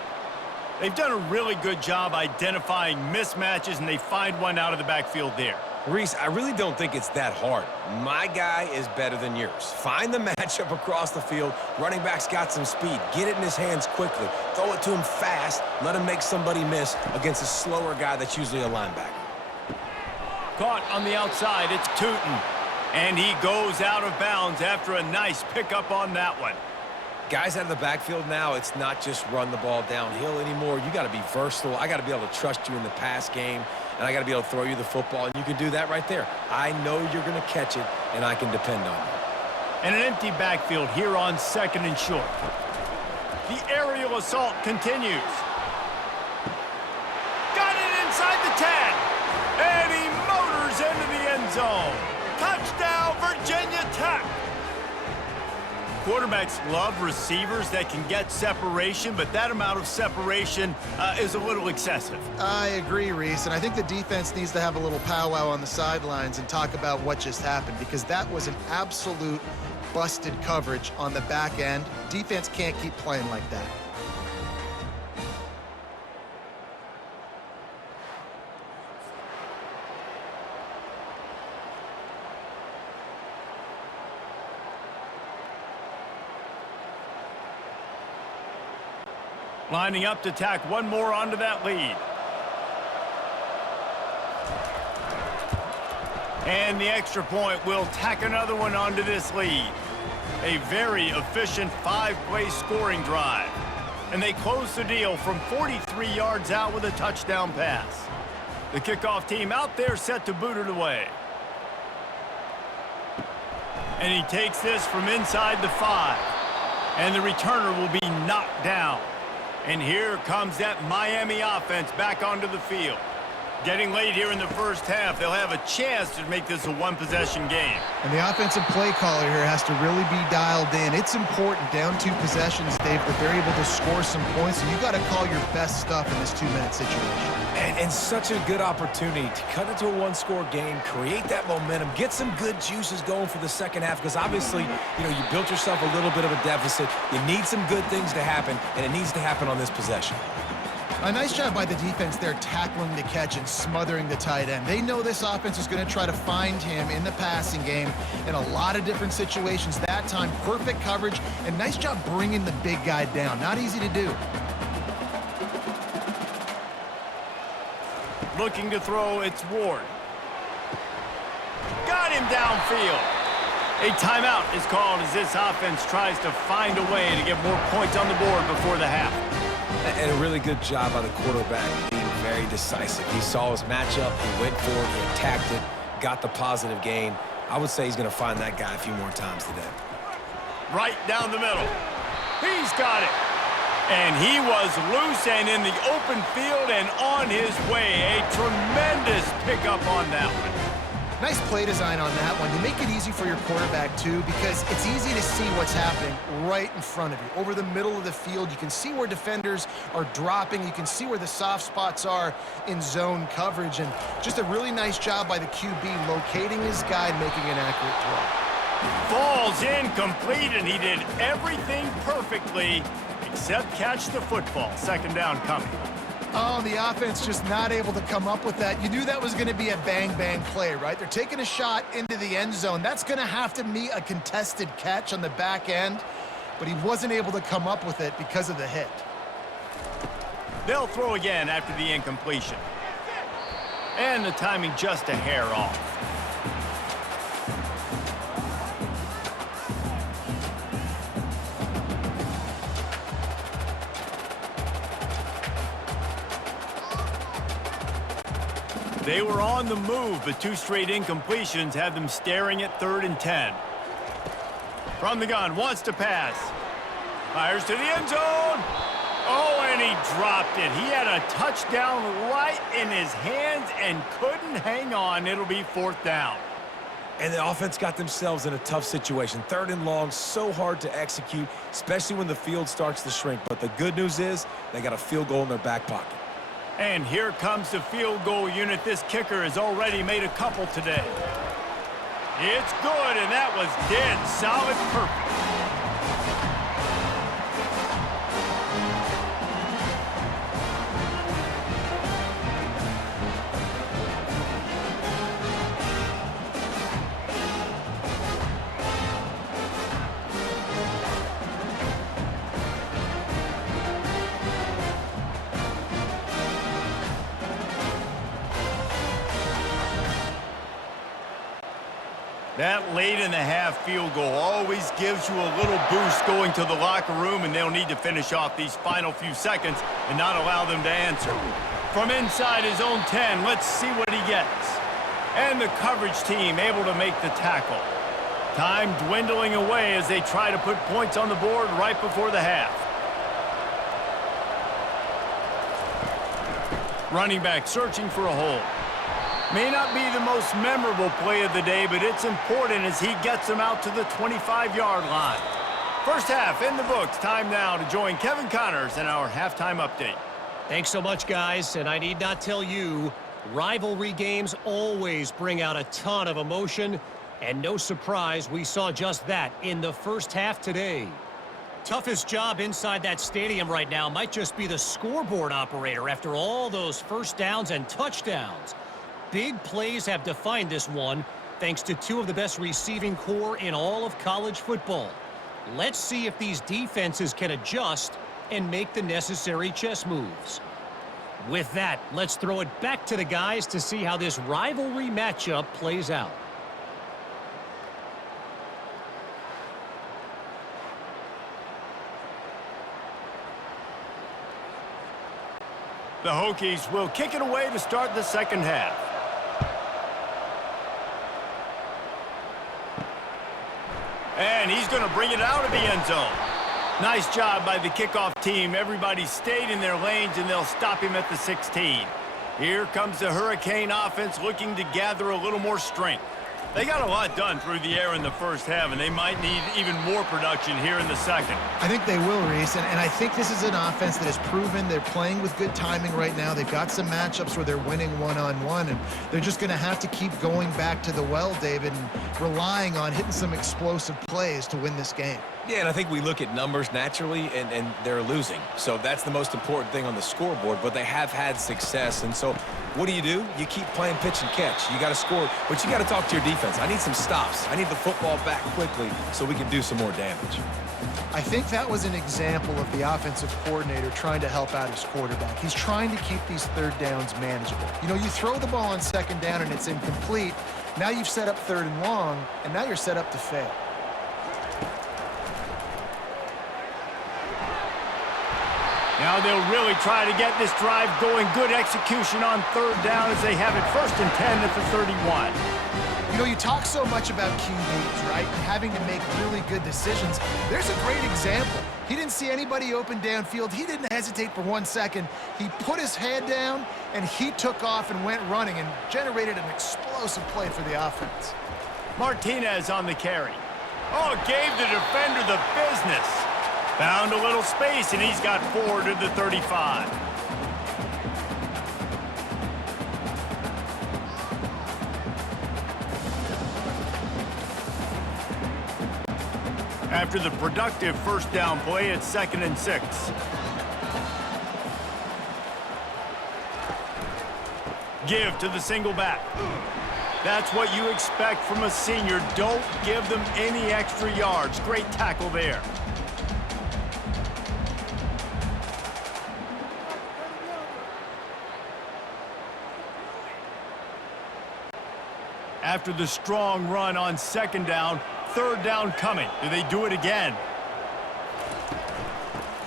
They've done a really good job identifying mismatches, and they find one out of the backfield there. Reese, I really don't think it's that hard. My guy is better than yours. Find the matchup across the field. Running back's got some speed. Get it in his hands quickly. Throw it to him fast. Let him make somebody miss against a slower guy that's usually a linebacker. Caught on the outside. It's Tootin. And he goes out of bounds after a nice pickup on that one. Guys out of the backfield now, it's not just run the ball downhill anymore. You got to be versatile. I got to be able to trust you in the pass game, and I got to be able to throw you the football, and you can do that right there. I know you're going to catch it, and I can depend on you. And an empty backfield here on second and short. The aerial assault continues. Got it inside the 10, and he motors into the end zone. Touchdown, Virginia Tech. Quarterbacks love receivers that can get separation, but that amount of separation is a little excessive. I agree, Reese, and I think the defense needs to have a little powwow on the sidelines and talk about what just happened, because that was an absolute busted coverage on the back end. Defense can't keep playing like that. Lining up to tack one more onto that lead. And the extra point will tack another one onto this lead. A very efficient 5-play scoring drive. And they close the deal from 43 yards out with a touchdown pass. The kickoff team out there set to boot it away. And he takes this from inside the 5. And the returner will be knocked down. And here comes that Miami offense back onto the field. Getting late here in the first half, they'll have a chance to make this a one-possession game. And the offensive play caller here has to really be dialed in. It's important, down 2 possessions, Dave, that they're able to score some points, and you got to call your best stuff in this 2-minute situation. And such a good opportunity to cut it to a 1-score game, create that momentum, get some good juices going for the second half, because obviously, you know, you built yourself a little bit of a deficit. You need some good things to happen, and it needs to happen on this possession. A nice job by the defense there, tackling the catch and smothering the tight end. They know this offense is going to try to find him in the passing game in a lot of different situations. That time, perfect coverage, and nice job bringing the big guy down. Not easy to do. Looking to throw, it's Ward. Got him downfield. A timeout is called as this offense tries to find a way to get more points on the board before the half. And a really good job by the quarterback, being very decisive. He saw his matchup, he went for it, he attacked it, got the positive gain. I would say he's going to find that guy a few more times today. Right down the middle. He's got it. And he was loose and in the open field and on his way. A tremendous pickup on that one. Nice play design on that one. You make it easy for your quarterback, too, because it's easy to see what's happening right in front of you. Over the middle of the field, you can see where defenders are dropping. You can see where the soft spots are in zone coverage. And just a really nice job by the QB locating his guy and making an accurate throw. Falls incomplete, and he did everything perfectly except catch the football. Second down coming. Oh, the offense just not able to come up with that. You knew that was going to be a bang-bang play, right? They're taking a shot into the end zone. That's going to have to be a contested catch on the back end, but he wasn't able to come up with it because of the hit. They'll throw again after the incompletion. And the timing just a hair off. They were on the move, but two straight incompletions had them staring at 3rd and 10. From the gun, wants to pass. Fires to the end zone. Oh, and he dropped it. He had a touchdown right in his hands and couldn't hang on. It'll be 4th down. And the offense got themselves in a tough situation. 3rd and long, so hard to execute, especially when the field starts to shrink. But the good news is they got a field goal in their back pocket. And here comes the field goal unit. This kicker has already made a couple today. It's good, and that was dead solid perfect. That late in the half field goal always gives you a little boost going to the locker room, and they'll need to finish off these final few seconds and not allow them to answer. From inside his own 10, let's see what he gets. And the coverage team able to make the tackle. Time dwindling away as they try to put points on the board right before the half. Running back searching for a hole. May not be the most memorable play of the day, but it's important as he gets them out to the 25-yard line. First half in the books. Time now to join Kevin Connors in our halftime update. Thanks so much, guys. And I need not tell you, rivalry games always bring out a ton of emotion. And no surprise, we saw just that in the first half today. Toughest job inside that stadium right now might just be the scoreboard operator after all those first downs and touchdowns. Big plays have defined this one, thanks to two of the best receiving core in all of college football. Let's see if these defenses can adjust and make the necessary chess moves. With that, let's throw it back to the guys to see how this rivalry matchup plays out. The Hokies will kick it away to start the second half. And he's going to bring it out of the end zone. Nice job by the kickoff team. Everybody stayed in their lanes, and they'll stop him at the 16. Here comes the Hurricane offense looking to gather a little more strength. They got a lot done through the air in the first half, and they might need even more production here in the second. I think they will, Reese, and I think this is an offense that has proven they're playing with good timing right now. They've got some matchups where they're winning one-on-one, and they're just going to have to keep going back to the well, David, and relying on hitting some explosive plays to win this game. Yeah, and I think we look at numbers naturally, and they're losing. So that's the most important thing on the scoreboard, but they have had success. And so what do? You keep playing pitch and catch. You got to score, but you got to talk to your defense. I need some stops. I need the football back quickly so we can do some more damage. I think that was an example of the offensive coordinator trying to help out his quarterback. He's trying to keep these third downs manageable. You know, you throw the ball on second down and it's incomplete. Now you've set up 3rd and long, and now you're set up to fail. Now they'll really try to get this drive going. Good execution on 3rd down as they have it 1st and 10 at the 31. You know, you talk so much about QBs, right? Having to make really good decisions. There's a great example. He didn't see anybody open downfield. He didn't hesitate for 1 second. He put his head down, and he took off and went running and generated an explosive play for the offense. Martinez on the carry. Oh, gave the defender the business. Found a little space, and he's got 4 to the 35. After the productive first down play, it's 2nd and 6. Give to the single back. That's what you expect from a senior. Don't give them any extra yards. Great tackle there. After the strong run on 2nd down, 3rd down coming. Do they do it again?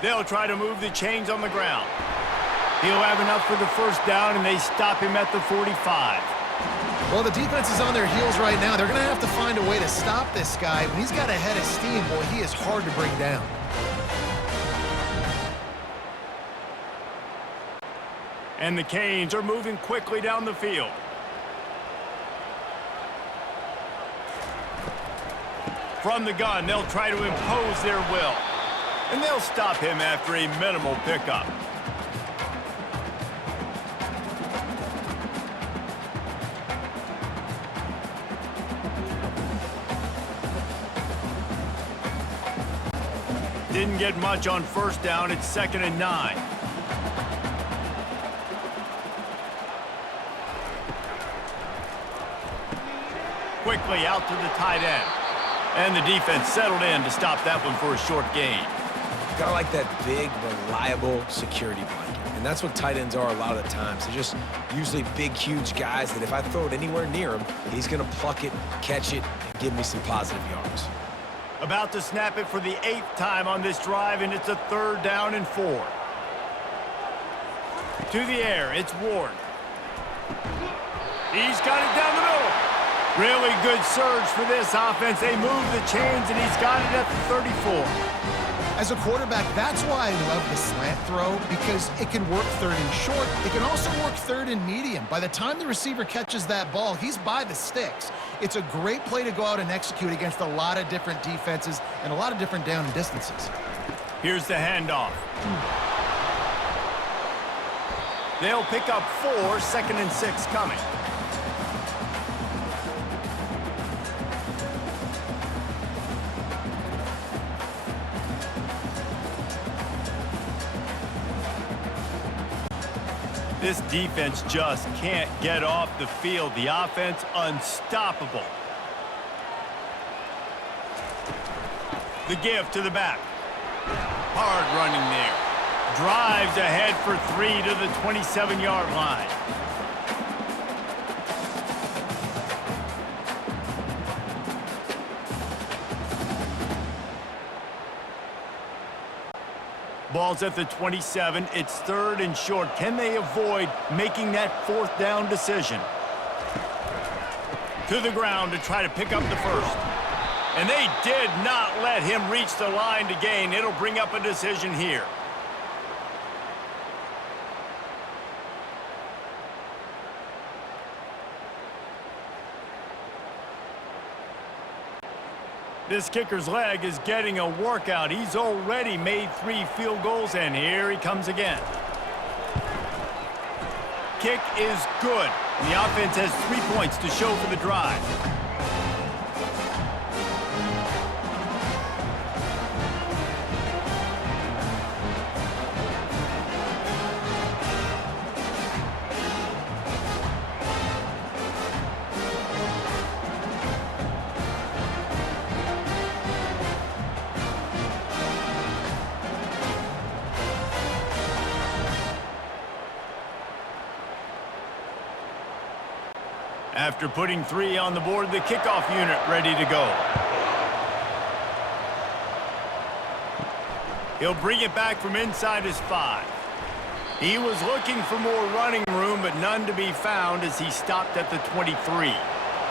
They'll try to move the chains on the ground. He'll have enough for the 1st down, and they stop him at the 45. Well, the defense is on their heels right now. They're going to have to find a way to stop this guy. When he's got a head of steam, boy, he is hard to bring down. And the Canes are moving quickly down the field. From the gun, they'll try to impose their will. And they'll stop him after a minimal pickup. Didn't get much on 1st down. It's 2nd and 9. Quickly out to the tight end. And the defense settled in to stop that one for a short gain. Kind of like that big, reliable security blanket. And that's what tight ends are a lot of the times. They're just usually big, huge guys that if I throw it anywhere near him, he's going to pluck it, catch it, and give me some positive yards. About to snap it for the 8th time on this drive, and it's a 3rd down and 4. To the air, it's Ward. He's got it down the middle. Really good surge for this offense. They move the chains, and he's got it at the 34. As a quarterback, that's why I love the slant throw, because it can work 3rd and short. It can also work 3rd and medium. By the time the receiver catches that ball, he's by the sticks. It's a great play to go out and execute against a lot of different defenses and a lot of different down and distances. Here's the handoff. They'll pick up 4, 2nd and 6 coming. This defense just can't get off the field. The offense unstoppable. The give to the back. Hard running there. Drives ahead for 3 to the 27-yard line. Ball's at the 27. It's 3rd and short. Can they avoid making that 4th down decision? To the ground to try to pick up the 1st. And they did not let him reach the line to gain. It'll bring up a decision here. This kicker's leg is getting a workout. He's already made 3 field goals, and here he comes again. Kick is good. And the offense has 3 points to show for the drive. After putting 3 on the board, the kickoff unit ready to go. He'll bring it back from inside his 5. He was looking for more running room, but none to be found as he stopped at the 23.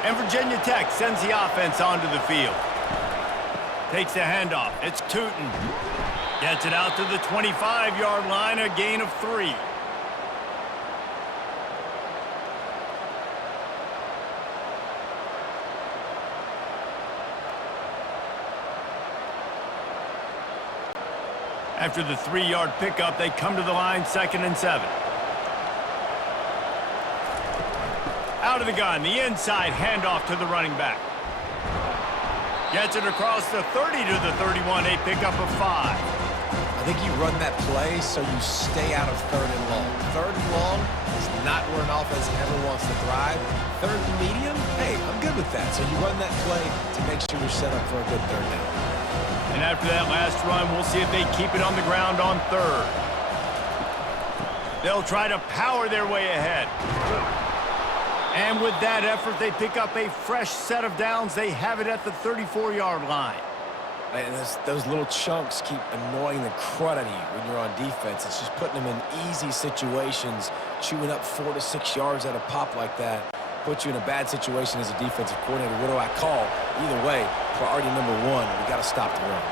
And Virginia Tech sends the offense onto the field. Takes the handoff. It's Tootin. Gets it out to the 25-yard line, a gain of 3. After the 3-yard pickup, they come to the line, 2nd and 7. Out of the gun, the inside handoff to the running back. Gets it across the 30 to the 31, a pickup of 5. I think you run that play so you stay out of 3rd and long. 3rd and long is not where an offense ever wants to thrive. 3rd and medium, hey, I'm good with that. So you run that play to make sure you're set up for a good 3rd down. And after that last run, we'll see if they keep it on the ground on 3rd. They'll try to power their way ahead. And with that effort, they pick up a fresh set of downs. They have it at the 34-yard line. And those little chunks keep annoying the crud out of you when you're on defense. It's just putting them in easy situations, chewing up 4 to 6 yards at a pop like that. Put you in a bad situation as a defensive coordinator. What do I call? Either way, priority number 1, we got to stop the run.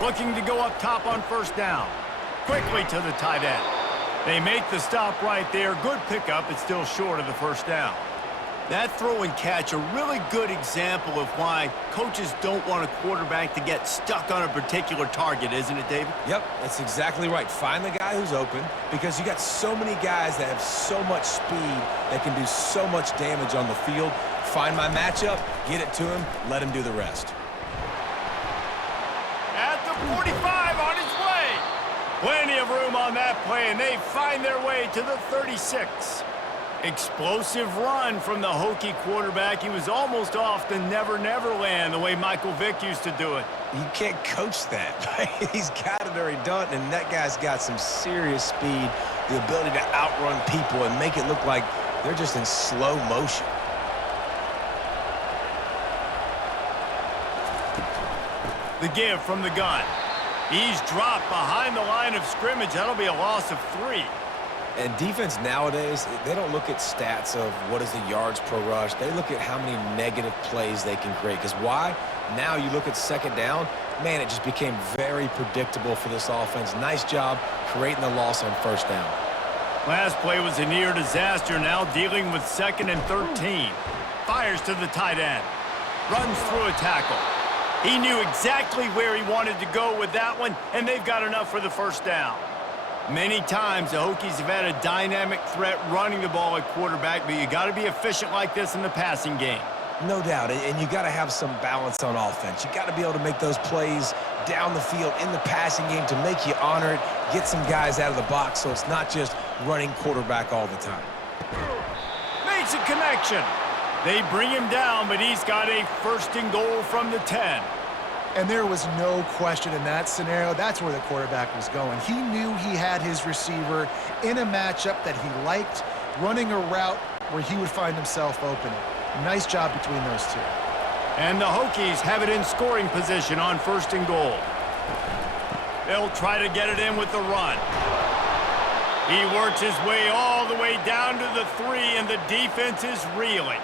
Looking to go up top on 1st down. Quickly to the tight end. They make the stop right there. Good pickup. It's still short of the 1st down. That throw and catch, a really good example of why coaches don't want a quarterback to get stuck on a particular target, isn't it, David? Yep, that's exactly right. Find the guy who's open, because you got so many guys that have so much speed that can do so much damage on the field. Find my matchup, get it to him, let him do the rest. At the 45, on his way. Plenty of room on that play, and they find their way to the 36. Explosive run from the Hokie quarterback. He was almost off the never-never land the way Michael Vick used to do it. You can't coach that. He's got it already done, and that guy's got some serious speed, the ability to outrun people and make it look like they're just in slow motion. The give from the gun. He's dropped behind the line of scrimmage. That'll be a loss of 3. And defense nowadays, they don't look at stats of what is the yards per rush. They look at how many negative plays they can create. Because why? Now you look at 2nd down, man, it just became very predictable for this offense. Nice job creating the loss on 1st down. Last play was a near disaster, now dealing with 2nd and 13. Fires to the tight end. Runs through a tackle. He knew exactly where he wanted to go with that one, and they've got enough for the 1st down. Many times the Hokies have had a dynamic threat running the ball at quarterback, but you got to be efficient like this in the passing game. No doubt, and you got to have some balance on offense. You got to be able to make those plays down the field in the passing game to make you honor it, get some guys out of the box so it's not just running quarterback all the time. Makes a connection. They bring him down, but he's got a 1st and goal from the 10. And there was no question in that scenario. That's where the quarterback was going. He knew he had his receiver in a matchup that he liked, running a route where he would find himself open. Nice job between those two. And the Hokies have it in scoring position on 1st and goal. They'll try to get it in with the run. He works his way all the way down to the 3, and the defense is reeling.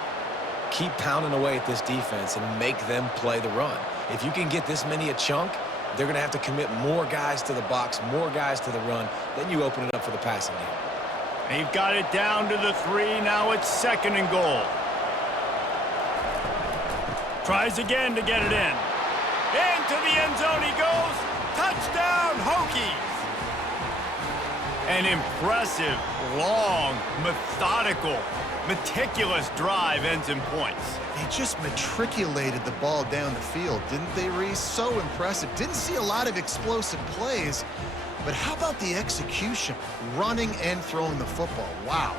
Keep pounding away at this defense and make them play the run. If you can get this many a chunk, they're going to have to commit more guys to the box, more guys to the run. Then you open it up for the passing game. They've got it down to the 3. Now it's 2nd and goal. Tries again to get it in. Into the end zone he goes. Touchdown, Hokies. An impressive, long, methodical, meticulous drive ends in points. They just matriculated the ball down the field, didn't they, Reese? So impressive. Didn't see a lot of explosive plays, but how about the execution? Running and throwing the football. Wow.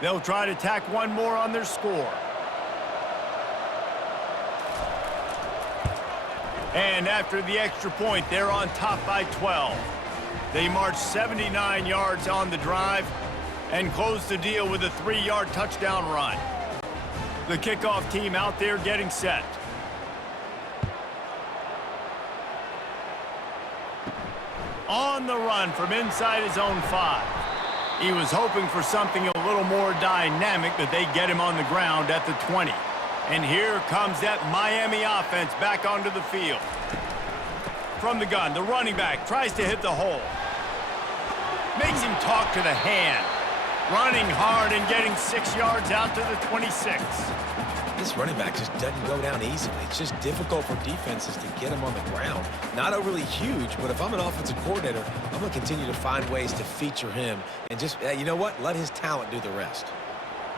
They'll try to tack one more on their score. And after the extra point, they're on top by 12. They march 79 yards on the drive and close the deal with a 3-yard touchdown run. The kickoff team out there getting set. On the run from inside his own 5. He was hoping for something a little more dynamic, but they get him on the ground at the 20. And here comes that Miami offense back onto the field. From the gun, the running back tries to hit the hole. Makes him talk to the hand. Running hard and getting 6 yards out to the 26. This running back just doesn't go down easily. It's just difficult for defenses to get him on the ground. Not overly huge, but if I'm an offensive coordinator, I'm going to continue to find ways to feature him and just, you know what, let his talent do the rest.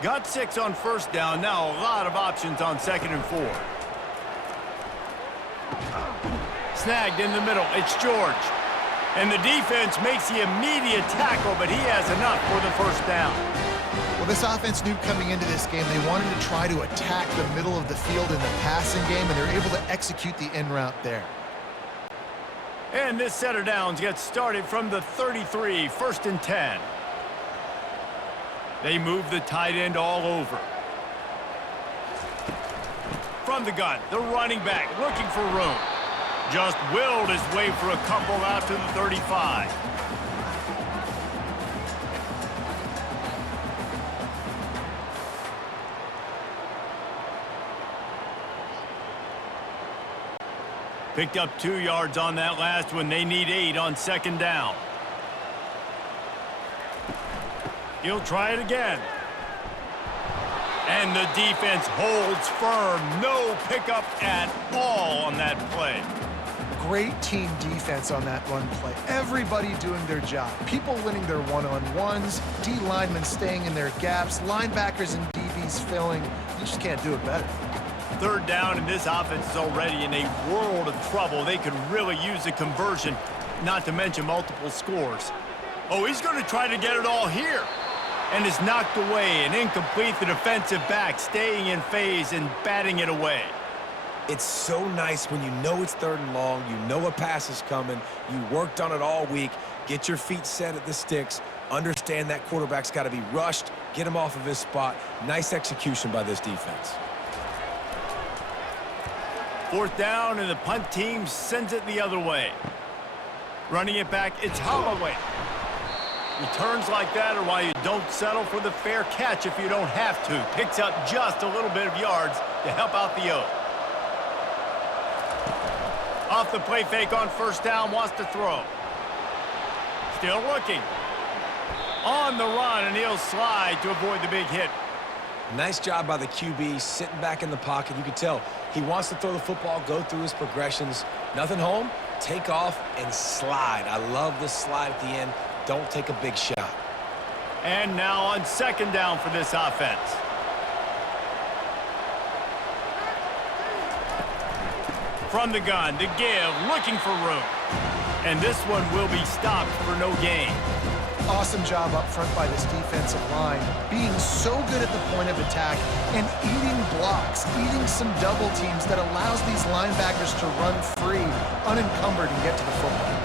Got 6 on first down. Now a lot of options on 2nd and 4. Snagged in the middle. It's George. And the defense makes the immediate tackle, but he has enough for the first down. Well, this offense knew coming into this game they wanted to try to attack the middle of the field in the passing game, and they're able to execute the in route there. And this set of downs gets started from the 33, 1st and 10. They move the tight end all over. From the gun, the running back looking for room. Just willed his way for a couple out to the 35. Picked up 2 yards on that last one. They need 8 on 2nd down. He'll try it again. And the defense holds firm. No pickup at all on that play. Great team defense on that run play. Everybody doing their job. People winning their one-on-ones, D linemen staying in their gaps, linebackers and DBs filling. You just can't do it better. 3rd down, and this offense is already in a world of trouble. They could really use a conversion, not to mention multiple scores. Oh, he's going to try to get it all here. And is knocked away and incomplete. The defensive back staying in phase and batting it away. It's so nice when you know it's 3rd and long, you know a pass is coming, you worked on it all week, get your feet set at the sticks, understand that quarterback's got to be rushed, get him off of his spot. Nice execution by this defense. 4th down, and the punt team sends it the other way. Running it back, it's Holloway. Returns like that are why you don't settle for the fair catch if you don't have to. Picks up just a little bit of yards to help out the O. Off the play fake on 1st down, wants to throw. Still looking. On the run, and he'll slide to avoid the big hit. Nice job by the QB, sitting back in the pocket. You can tell he wants to throw the football, go through his progressions. Nothing home, take off and slide. I love the slide at the end. Don't take a big shot. And now on 2nd down for this offense. From the gun, to give, looking for room. And this one will be stopped for no gain. Awesome job up front by this defensive line, being so good at the point of attack and eating blocks, eating some double teams that allows these linebackers to run free, unencumbered, and get to the football.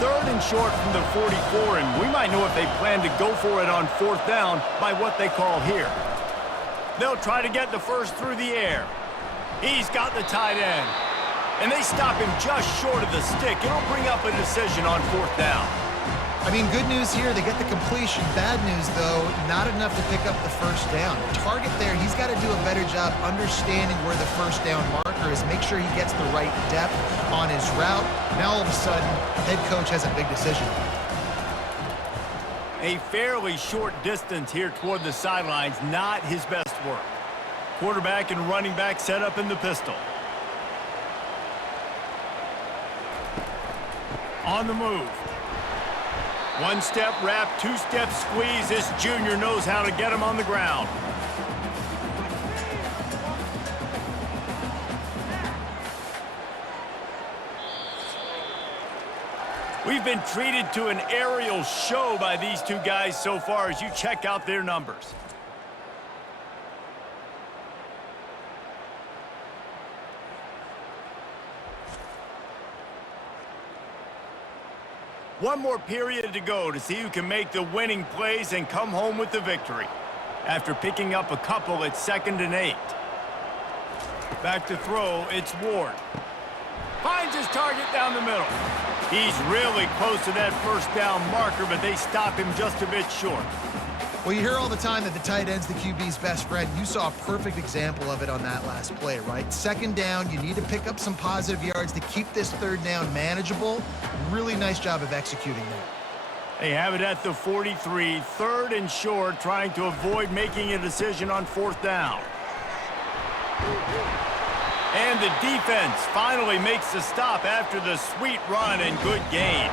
3rd and short from the 44, and we might know if they plan to go for it on 4th down by what they call here. They'll try to get the first through the air. He's got the tight end, and they stop him just short of the stick. It'll bring up a decision on 4th down. I mean, good news here, they get the completion. Bad news, though, not enough to pick up the first down. The target there, he's got to do a better job understanding where the first down marker is, make sure he gets the right depth on his route. Now, all of a sudden, head coach has a big decision. A fairly short distance here toward the sidelines, not his best work. Quarterback and running back set up in the pistol. On the move. 1-step wrap, 2-step squeeze. This junior knows how to get him on the ground. We've been treated to an aerial show by these two guys so far as you check out their numbers. One more period to go to see who can make the winning plays and come home with the victory. After picking up a couple at 2nd and 8. Back to throw, it's Ward. Finds his target down the middle. He's really close to that first down marker, but they stop him just a bit short. Well, you hear all the time that the tight end's the QB's best friend. You saw a perfect example of it on that last play, right? Second down, you need to pick up some positive yards to keep this third down manageable. Really nice job of executing that. They have it at the 43, third and short, trying to avoid making a decision on fourth down. And the defense finally makes the stop after the sweet run and good gain.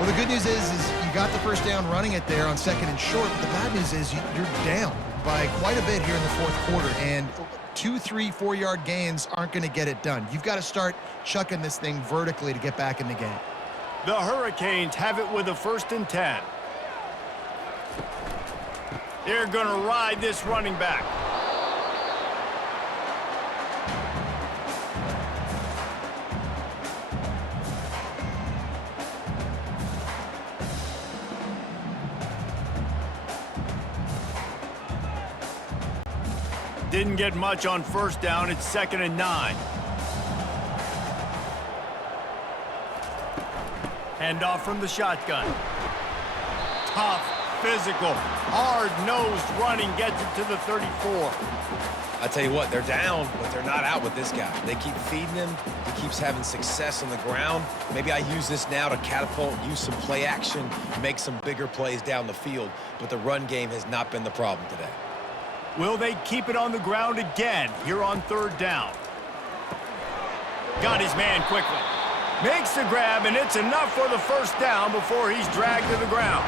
Well, the good news is you got the first down running it there on second and short, but the bad news is you're down by quite a bit here in the fourth quarter, and 2, 3, 4-yard gains aren't going to get it done. You've got to start chucking this thing vertically to get back in the game. The Hurricanes have it with a 1st and 10. They're going to ride this running back. Didn't get much on first down. It's 2nd and 9. Handoff from the shotgun. Tough, physical, hard-nosed running gets it to the 34. I tell you what, they're down, but they're not out with this guy. They keep feeding him. He keeps having success on the ground. Maybe I use this now to catapult, use some play action, make some bigger plays down the field, but the run game has not been the problem today. Will they keep it on the ground again here on 3rd down? Got his man quickly. Makes the grab, and it's enough for the first down before he's dragged to the ground.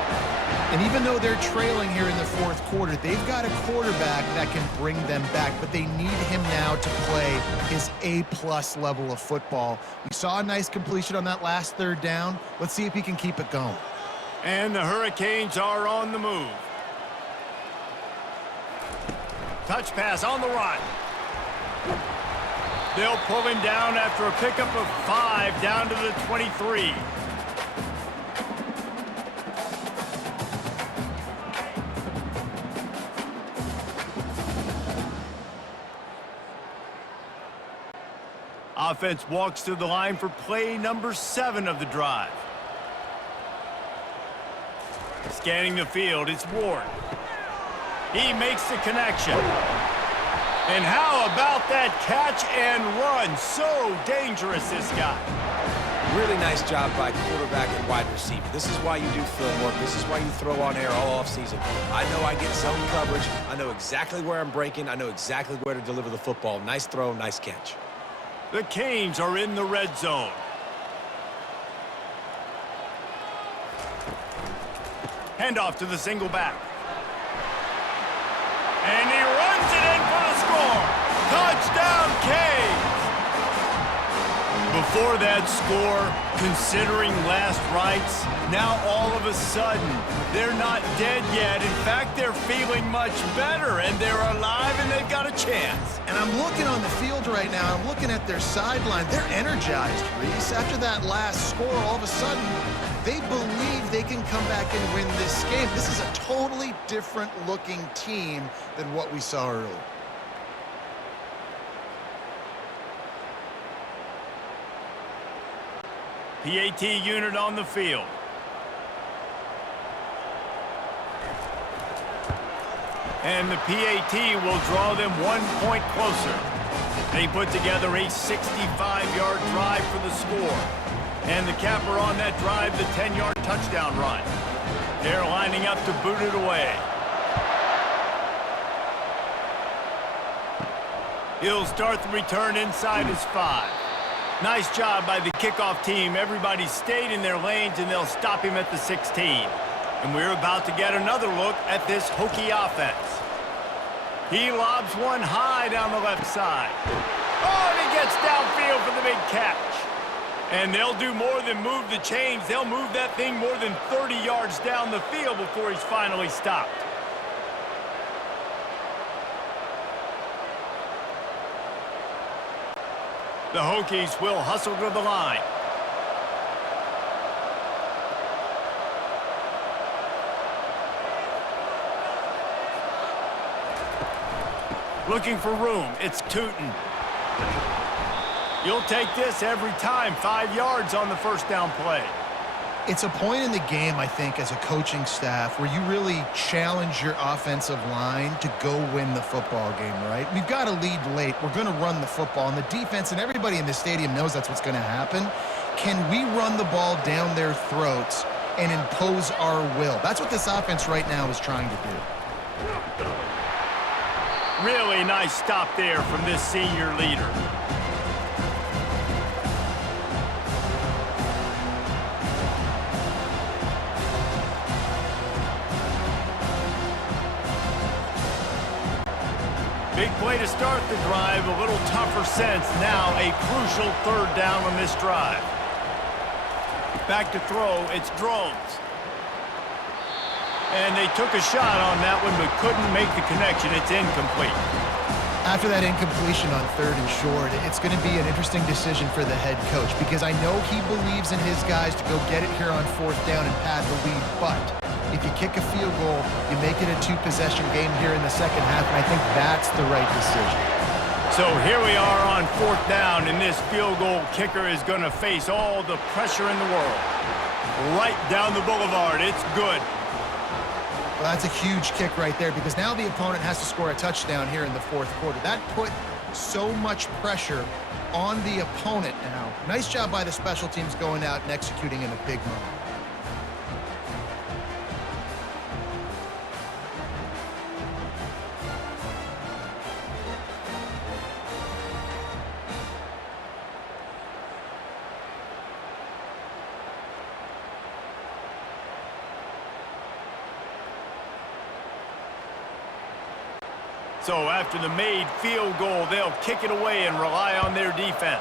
And even though they're trailing here in the fourth quarter, they've got a quarterback that can bring them back, but they need him now to play his A-plus level of football. We saw a nice completion on that last 3rd down. Let's see if he can keep it going. And the Hurricanes are on the move. Touch pass on the run. They'll pull him down after a pickup of 5 down to the 23. Offense walks to the line for play number 7 of the drive. Scanning the field, it's Ward. He makes the connection. And how about that catch and run? So dangerous, this guy. Really nice job by quarterback and wide receiver. This is why you do film work. This is why you throw on air all offseason. I know I get zone coverage. I know exactly where I'm breaking. I know exactly where to deliver the football. Nice throw, nice catch. The Canes are in the red zone. Handoff to the single back. And he runs it in for the score. Touchdown, Canes! Before that score, considering last rites, now all of a sudden, they're not dead yet. In fact, they're feeling much better, and they're alive, and they've got a chance. And I'm looking on the field right now. I'm looking at their sideline. They're energized, Reese. After that last score, all of a sudden, they believe they can come back and win this game. This is a totally different-looking team than what we saw earlier. PAT unit on the field. And the PAT will draw them 1 point closer. They put together a 65-yard drive for the score. And the capper on that drive, the 10-yard touchdown run. They're lining up to boot it away. He'll start the return inside his 5. Nice job by the kickoff team. Everybody stayed in their lanes, and they'll stop him at the 16. And we're about to get another look at this Hokie offense. He lobs one high down the left side. Oh, and he gets downfield for the big catch. And they'll do more than move the chains. They'll move that thing more than 30 yards down the field before he's finally stopped. The Hokies will hustle to the line. Looking for room. It's Tootin. You'll take this every time. 5 yards on the first down play. It's a point in the game, I think, as a coaching staff where you really challenge your offensive line to go win the football game, right? We've got to lead late. We're going to run the football, and the defense and everybody in the stadium knows that's what's going to happen. Can we run the ball down their throats and impose our will? That's what this offense right now is trying to do. Really nice stop there from this senior leader. Big play to start the drive, a little tougher since. Now a crucial third down on this drive. Back to throw, it's Drones. And they took a shot on that one, but couldn't make the connection. It's incomplete. After that incompletion on 3rd and short, it's going to be an interesting decision for the head coach because I know he believes in his guys to go get it here on 4th down and pad the lead, but if you kick a field goal, you make it a 2-possession game here in the second half, and I think that's the right decision. So here we are on 4th down, and this field goal kicker is going to face all the pressure in the world. Right down the boulevard. It's good. Well, that's a huge kick right there because now the opponent has to score a touchdown here in the 4th quarter. That put so much pressure on the opponent now. Nice job by the special teams going out and executing in a big moment. So after the made field goal, they'll kick it away and rely on their defense.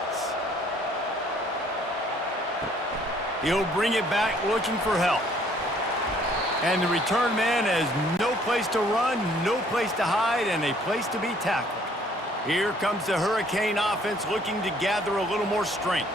He'll bring it back looking for help. And the return man has no place to run, no place to hide, and a place to be tackled. Here comes the Hurricane offense looking to gather a little more strength.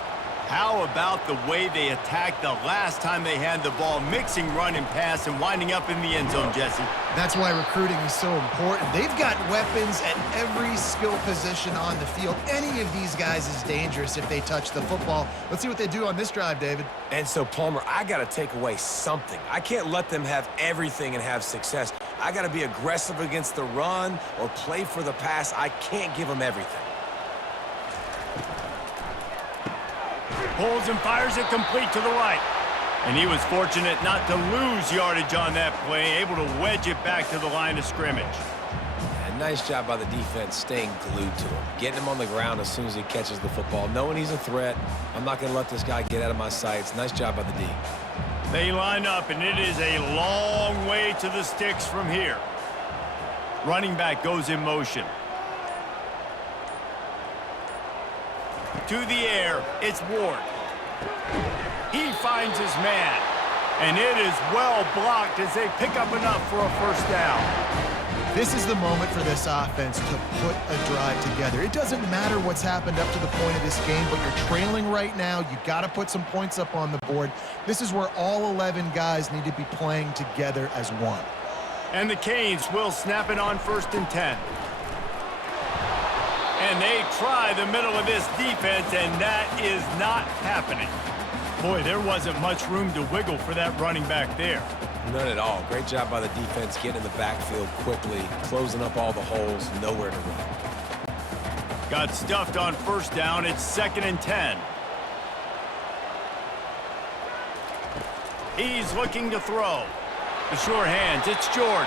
How about the way they attacked the last time they had the ball, mixing run and pass and winding up in the end zone, Jesse? That's why recruiting is so important. They've got weapons at every skill position on the field. Any of these guys is dangerous if they touch the football. Let's see what they do on this drive, David. And so, Palmer, I got to take away something. I can't let them have everything and have success. I got to be aggressive against the run or play for the pass. I can't give them everything. Pulls and fires it complete to the right. And he was fortunate not to lose yardage on that play, able to wedge it back to the line of scrimmage. And nice job by the defense staying glued to him, getting him on the ground as soon as he catches the football, knowing he's a threat. I'm not going to let this guy get out of my sights. Nice job by the D. They line up, and it is a long way to the sticks from here. Running back goes in motion. To the air, it's Ward. He finds his man, and it is well blocked as they pick up enough for a first down. This is the moment for this offense to put a drive together. It doesn't matter what's happened up to the point of this game, but you're trailing right now. You got to put some points up on the board. This is where all 11 guys need to be playing together as one. And the Canes will snap it on 1st and 10. And they try the middle of this defense, and that is not happening. Boy, there wasn't much room to wiggle for that running back there. None at all. Great job by the defense getting in the backfield quickly, closing up all the holes, nowhere to run. Got stuffed on 1st down. It's 2nd and 10. He's looking to throw. The sure hands, it's George.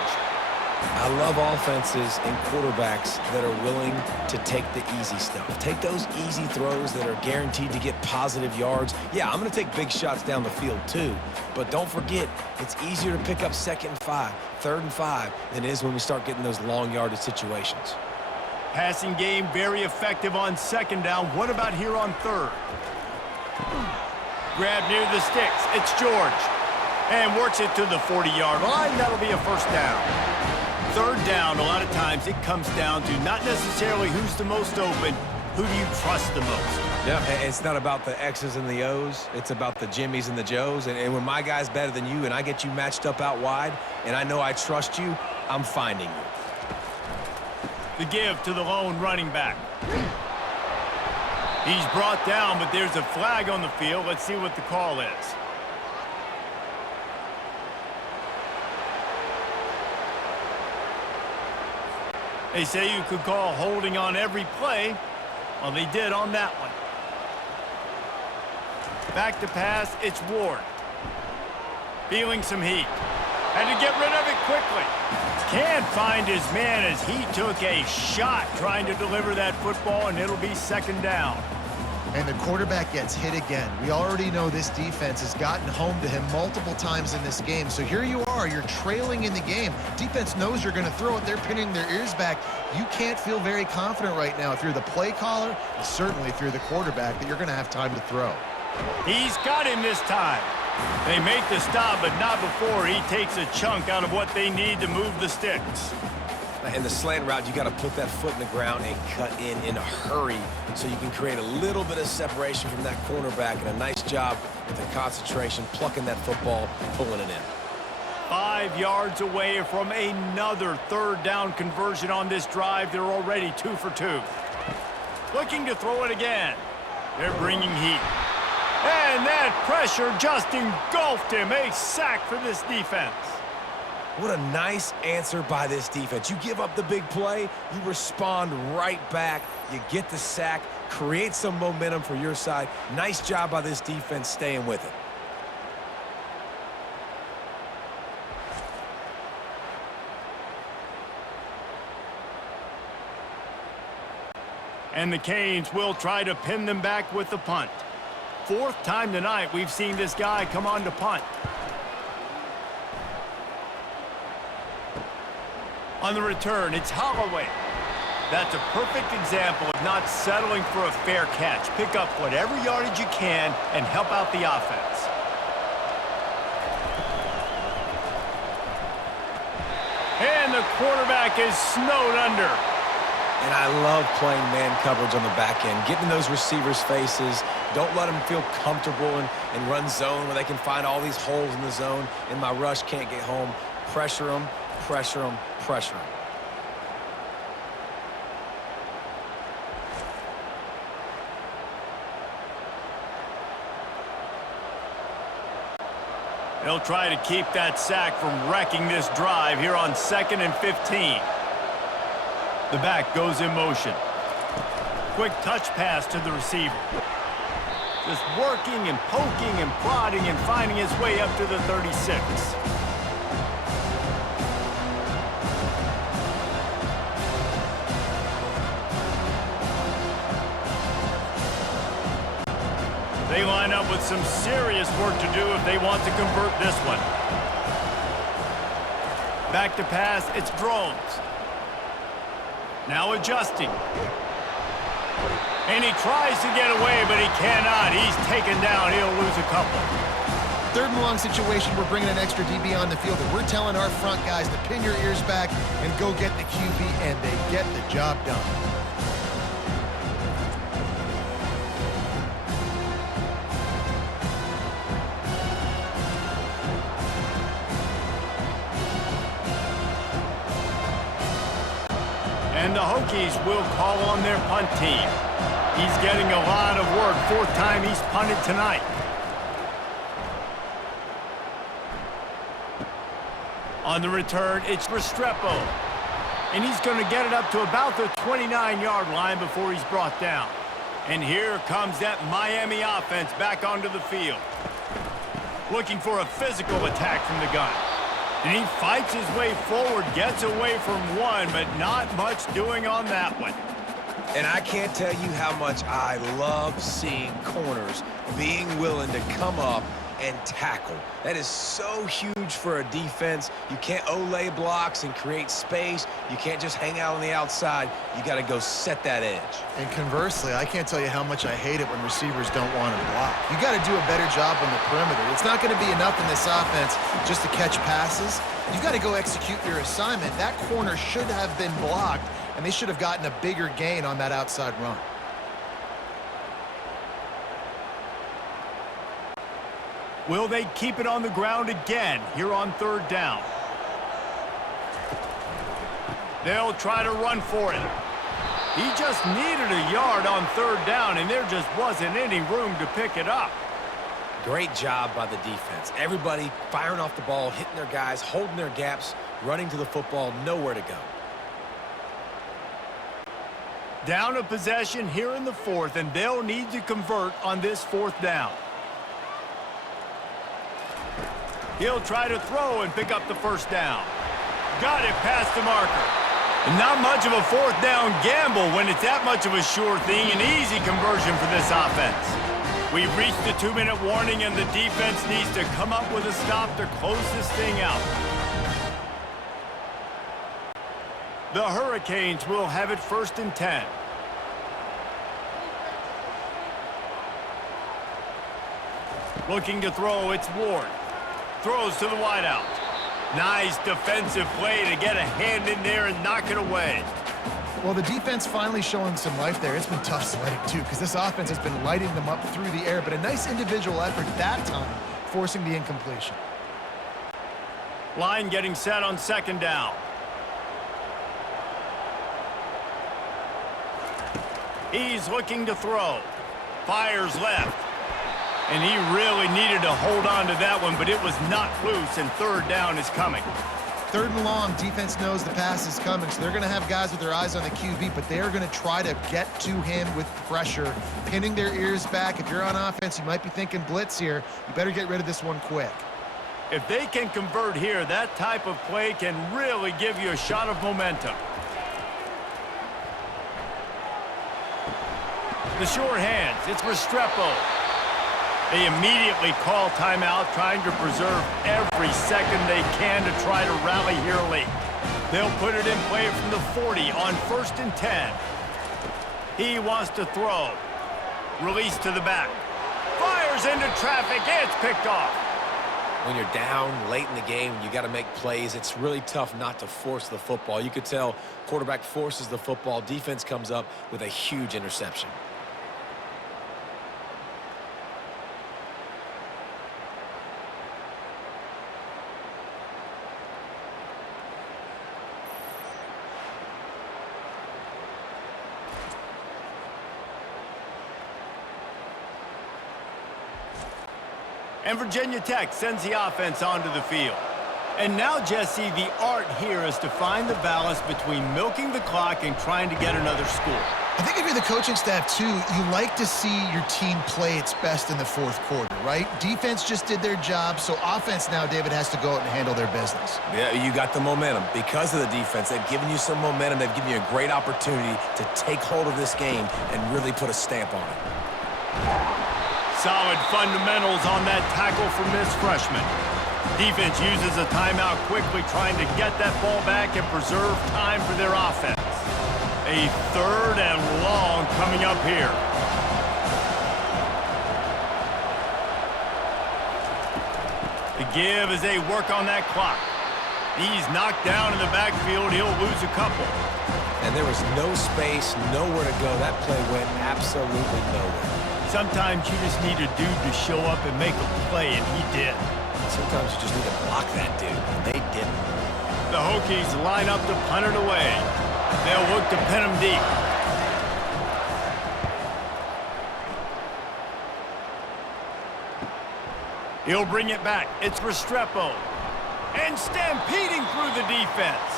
I love offenses and quarterbacks that are willing to take the easy stuff. Take those easy throws that are guaranteed to get positive yards. Yeah, I'm going to take big shots down the field too. But don't forget, it's easier to pick up 2nd and 5, 3rd and 5 than it is when we start getting those long yardage situations. Passing game very effective on 2nd down. What about here on 3rd? Grab near the sticks. It's George. And works it to the 40-yard line. That'll be a first down. 3rd down, a lot of times it comes down to not necessarily who's the most open, who do you trust the most? Yeah, it's not about the X's and the O's. It's about the Jimmys and the Joes. And when my guy's better than you and I get you matched up out wide and I know I trust you, I'm finding you. The give to the lone running back. He's brought down, but there's a flag on the field. Let's see what the call is. They say you could call holding on every play. Well, they did on that one. Back to pass, it's Ward. Feeling some heat. Had to get rid of it quickly. Can't find his man as he took a shot trying to deliver that football, and it'll be second down. And the quarterback gets hit again. We already know this defense has gotten home to him multiple times in this game. So here you are, you're trailing in the game. Defense knows you're going to throw it. They're pinning their ears back. You can't feel very confident right now if you're the play caller, and certainly if you're the quarterback, that you're going to have time to throw. He's got him this time. They make the stop, but not before he takes a chunk out of what they need to move the sticks. In the slant route, you got to put that foot in the ground and cut in a hurry so you can create a little bit of separation from that cornerback, and a nice job with the concentration, plucking that football, pulling it in. 5 yards away from another third down conversion on this drive. They're already 2 for 2. Looking to throw it again. They're bringing heat. And that pressure just engulfed him. A sack for this defense. What a nice answer by this defense. You give up the big play, you respond right back, you get the sack, create some momentum for your side. Nice job by this defense staying with it. And the Canes will try to pin them back with the punt. 4th time tonight we've seen this guy come on to punt. On the return, it's Holloway. That's a perfect example of not settling for a fair catch. Pick up whatever yardage you can and help out the offense. And the quarterback is snowed under. And I love playing man coverage on the back end, getting in those receivers' faces. Don't let them feel comfortable and run zone where they can find all these holes in the zone, and my rush can't get home. Pressure them, pressure them, pressure them. They'll try to keep that sack from wrecking this drive here on 2nd and 15. The back goes in motion. Quick touch pass to the receiver. Just working and poking and prodding and finding his way up to the 36. They line up with some serious work to do if they want to convert this one. Back to pass, it's Drones. Now adjusting. And he tries to get away, but he cannot. He's taken down. He'll lose a couple. 3rd and long situation, we're bringing an extra DB on the field, and we're telling our front guys to pin your ears back and go get the QB, and they get the job done. And the Hokies will call on their punt team. He's getting a lot of work. 4th time he's punted tonight. On the return, it's Restrepo. And he's going to get it up to about the 29-yard line before he's brought down. And here comes that Miami offense back onto the field. Looking for a physical attack from the gun. And he fights his way forward, gets away from one, but not much doing on that one. And I can't tell you how much I love seeing corners being willing to come up and tackle. That is so huge for a defense. You can't olay blocks and create space. You can't just hang out on the outside. You got to go set that edge. And conversely, I can't tell you how much I hate it when receivers don't want to block. You got to do a better job on the perimeter. It's not going to be enough in this offense just to catch passes. You've got to go execute your assignment. That corner should have been blocked, and they should have gotten a bigger gain on that outside run. Will they keep it on the ground again here on 3rd down? They'll try to run for it. He just needed a yard on third down, and there just wasn't any room to pick it up. Great job by the defense. Everybody firing off the ball, hitting their guys, holding their gaps, running to the football, nowhere to go. Down a possession here in the fourth, and they'll need to convert on this fourth down. He'll try to throw and pick up the first down. Got it past the marker. And not much of a fourth down gamble when it's that much of a sure thing. An easy conversion for this offense. We've reached the 2-minute warning, and the defense needs to come up with a stop to close this thing out. The Hurricanes will have it 1st and 10. Looking to throw, it's Ward. Throws to the wideout. Nice defensive play to get a hand in there and knock it away. Well, the defense finally showing some life there. It's been tough sledding, too, because this offense has been lighting them up through the air, but a nice individual effort that time, forcing the incompletion. Line getting set on 2nd down. He's looking to throw. Fires left. And he really needed to hold on to that one, but it was not loose, and 3rd down is coming. 3rd and long, defense knows the pass is coming, so they're going to have guys with their eyes on the QB, but they're going to try to get to him with pressure, pinning their ears back. If you're on offense, you might be thinking blitz here. You better get rid of this one quick. If they can convert here, that type of play can really give you a shot of momentum. The short hands, it's Restrepo. They immediately call timeout, trying to preserve every second they can to try to rally here late. They'll put it in play from the 40 on 1st and 10. He wants to throw. Release to the back. Fires into traffic. It's picked off. When you're down late in the game, you got to make plays. It's really tough not to force the football. You could tell quarterback forces the football. Defense comes up with a huge interception. And Virginia Tech sends the offense onto the field. And now, Jesse, the art here is to find the balance between milking the clock and trying to get another score. I think if you're the coaching staff, too, you like to see your team play its best in the 4th quarter, right? Defense just did their job, so offense now, David, has to go out and handle their business. Yeah, you got the momentum. Because of the defense, they've given you some momentum. They've given you a great opportunity to take hold of this game and really put a stamp on it. Solid fundamentals on that tackle from this freshman. Defense uses a timeout quickly, trying to get that ball back and preserve time for their offense. A 3rd and long coming up here. The give as they work on that clock. He's knocked down in the backfield. He'll lose a couple. And there was no space, nowhere to go. That play went absolutely nowhere. Sometimes you just need a dude to show up and make a play, and he did. Sometimes you just need to block that dude, and they didn't. The Hokies line up to punt it away. They'll look to pin him deep. He'll bring it back. It's Restrepo. And stampeding through the defense.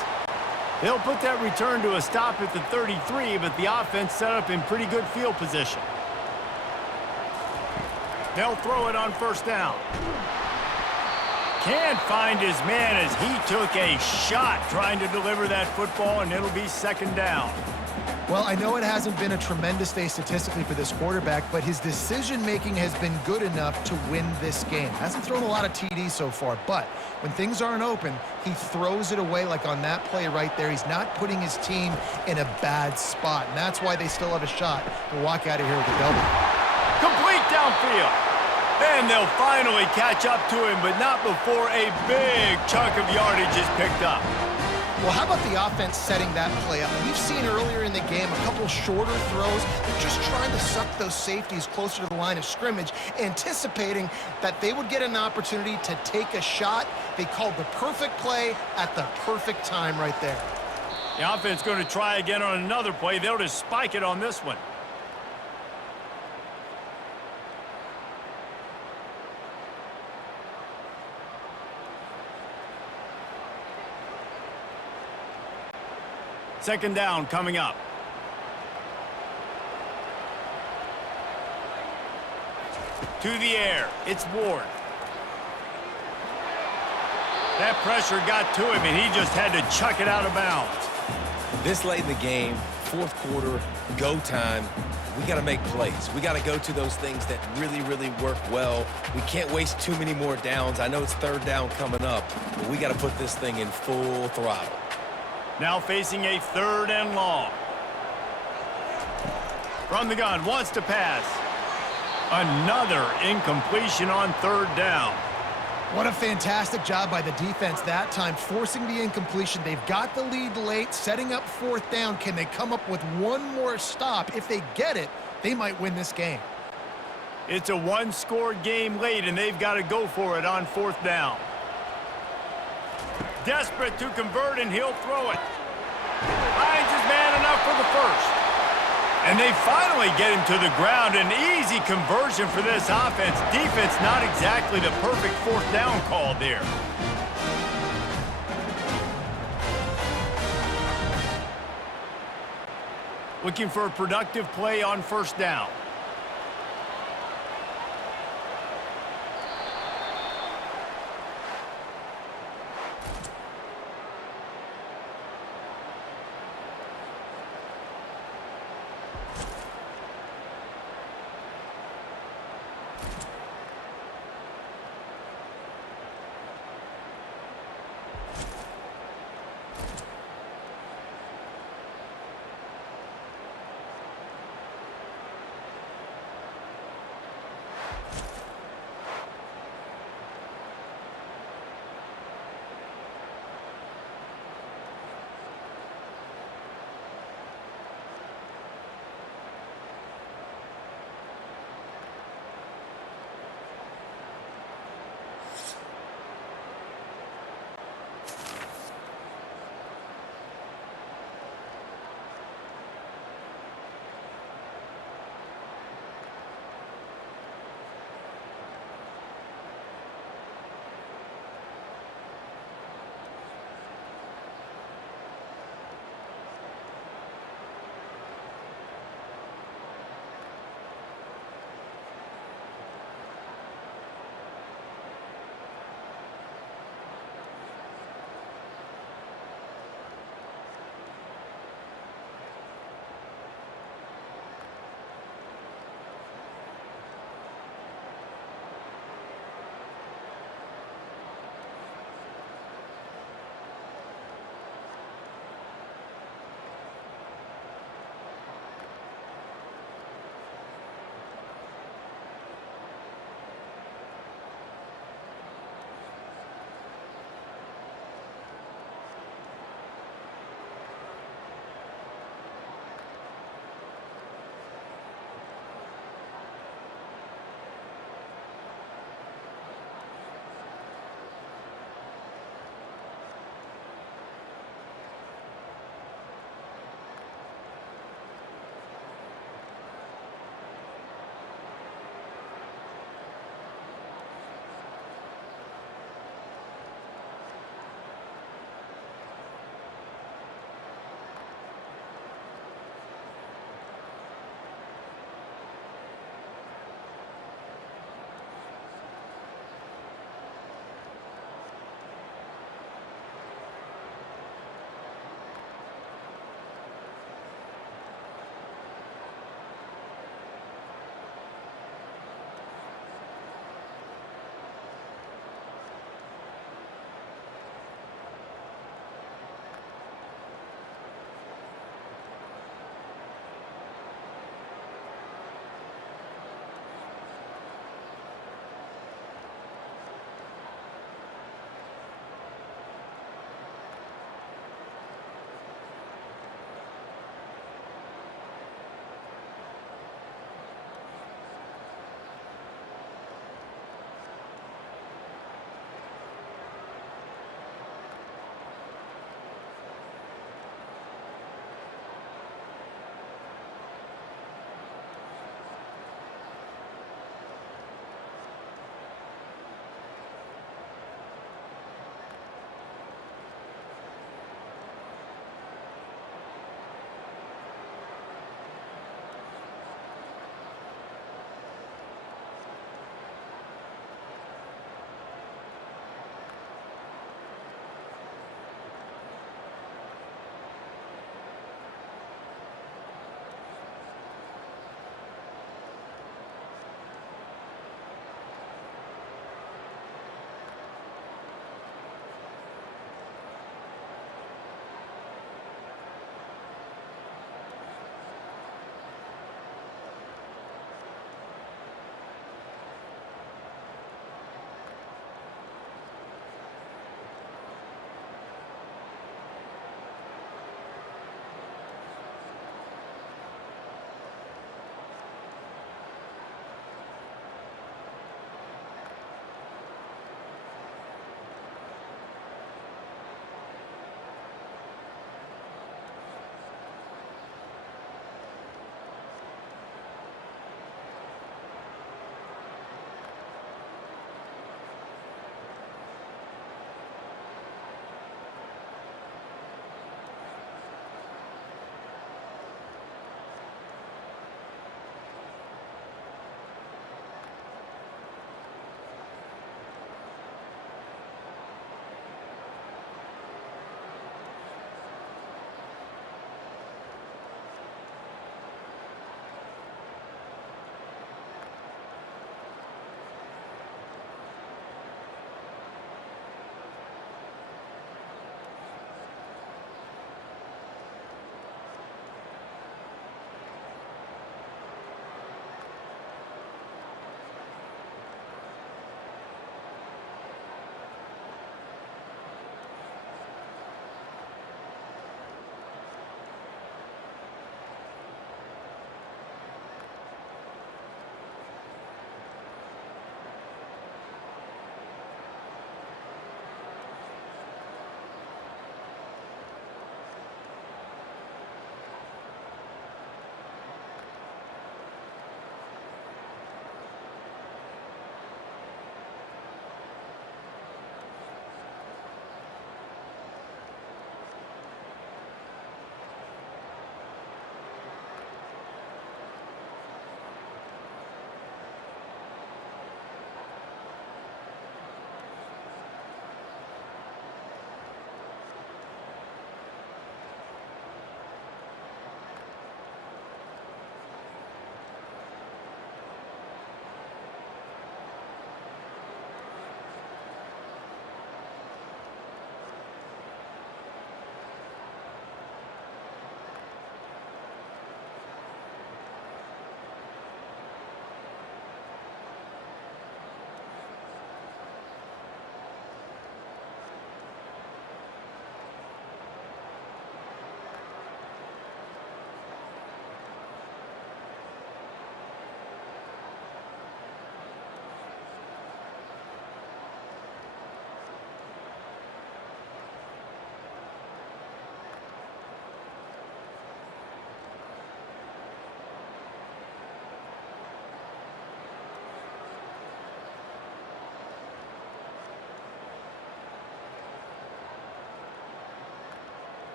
They'll put that return to a stop at the 33, but the offense set up in pretty good field position. They'll throw it on 1st down. Can't find his man as he took a shot trying to deliver that football, and it'll be 2nd down. Well, I know it hasn't been a tremendous day statistically for this quarterback, but his decision-making has been good enough to win this game. Hasn't thrown a lot of TDs so far, but when things aren't open, he throws it away like on that play right there. He's not putting his team in a bad spot, and that's why they still have a shot to walk out of here with a W. Complete downfield. And they'll finally catch up to him, but not before a big chunk of yardage is picked up. Well, how about the offense setting that play up? We've seen earlier in the game a couple shorter throws. They're just trying to suck those safeties closer to the line of scrimmage, anticipating that they would get an opportunity to take a shot. They called the perfect play at the perfect time right there. The offense going to try again on another play. They'll just spike it on this one. Second down coming up. To the air. It's Ward. That pressure got to him, and he just had to chuck it out of bounds. This late in the game, fourth quarter, go time, we got to make plays. We got to go to those things that really, really work well. We can't waste too many more downs. I know it's third down coming up, but we got to put this thing in full throttle. Now facing a third and long. From the gun, wants to pass. Another incompletion on third down. What a fantastic job by the defense that time, forcing the incompletion. They've got the lead late, setting up fourth down. Can they come up with one more stop? If they get it, they might win this game. It's a one-score game late, and they've got to go for it on fourth down. Desperate to convert, and he'll throw it. Finds his man enough for the first. And they finally get him to the ground. An easy conversion for this offense. Defense not exactly the perfect fourth down call there. Looking for a productive play on first down.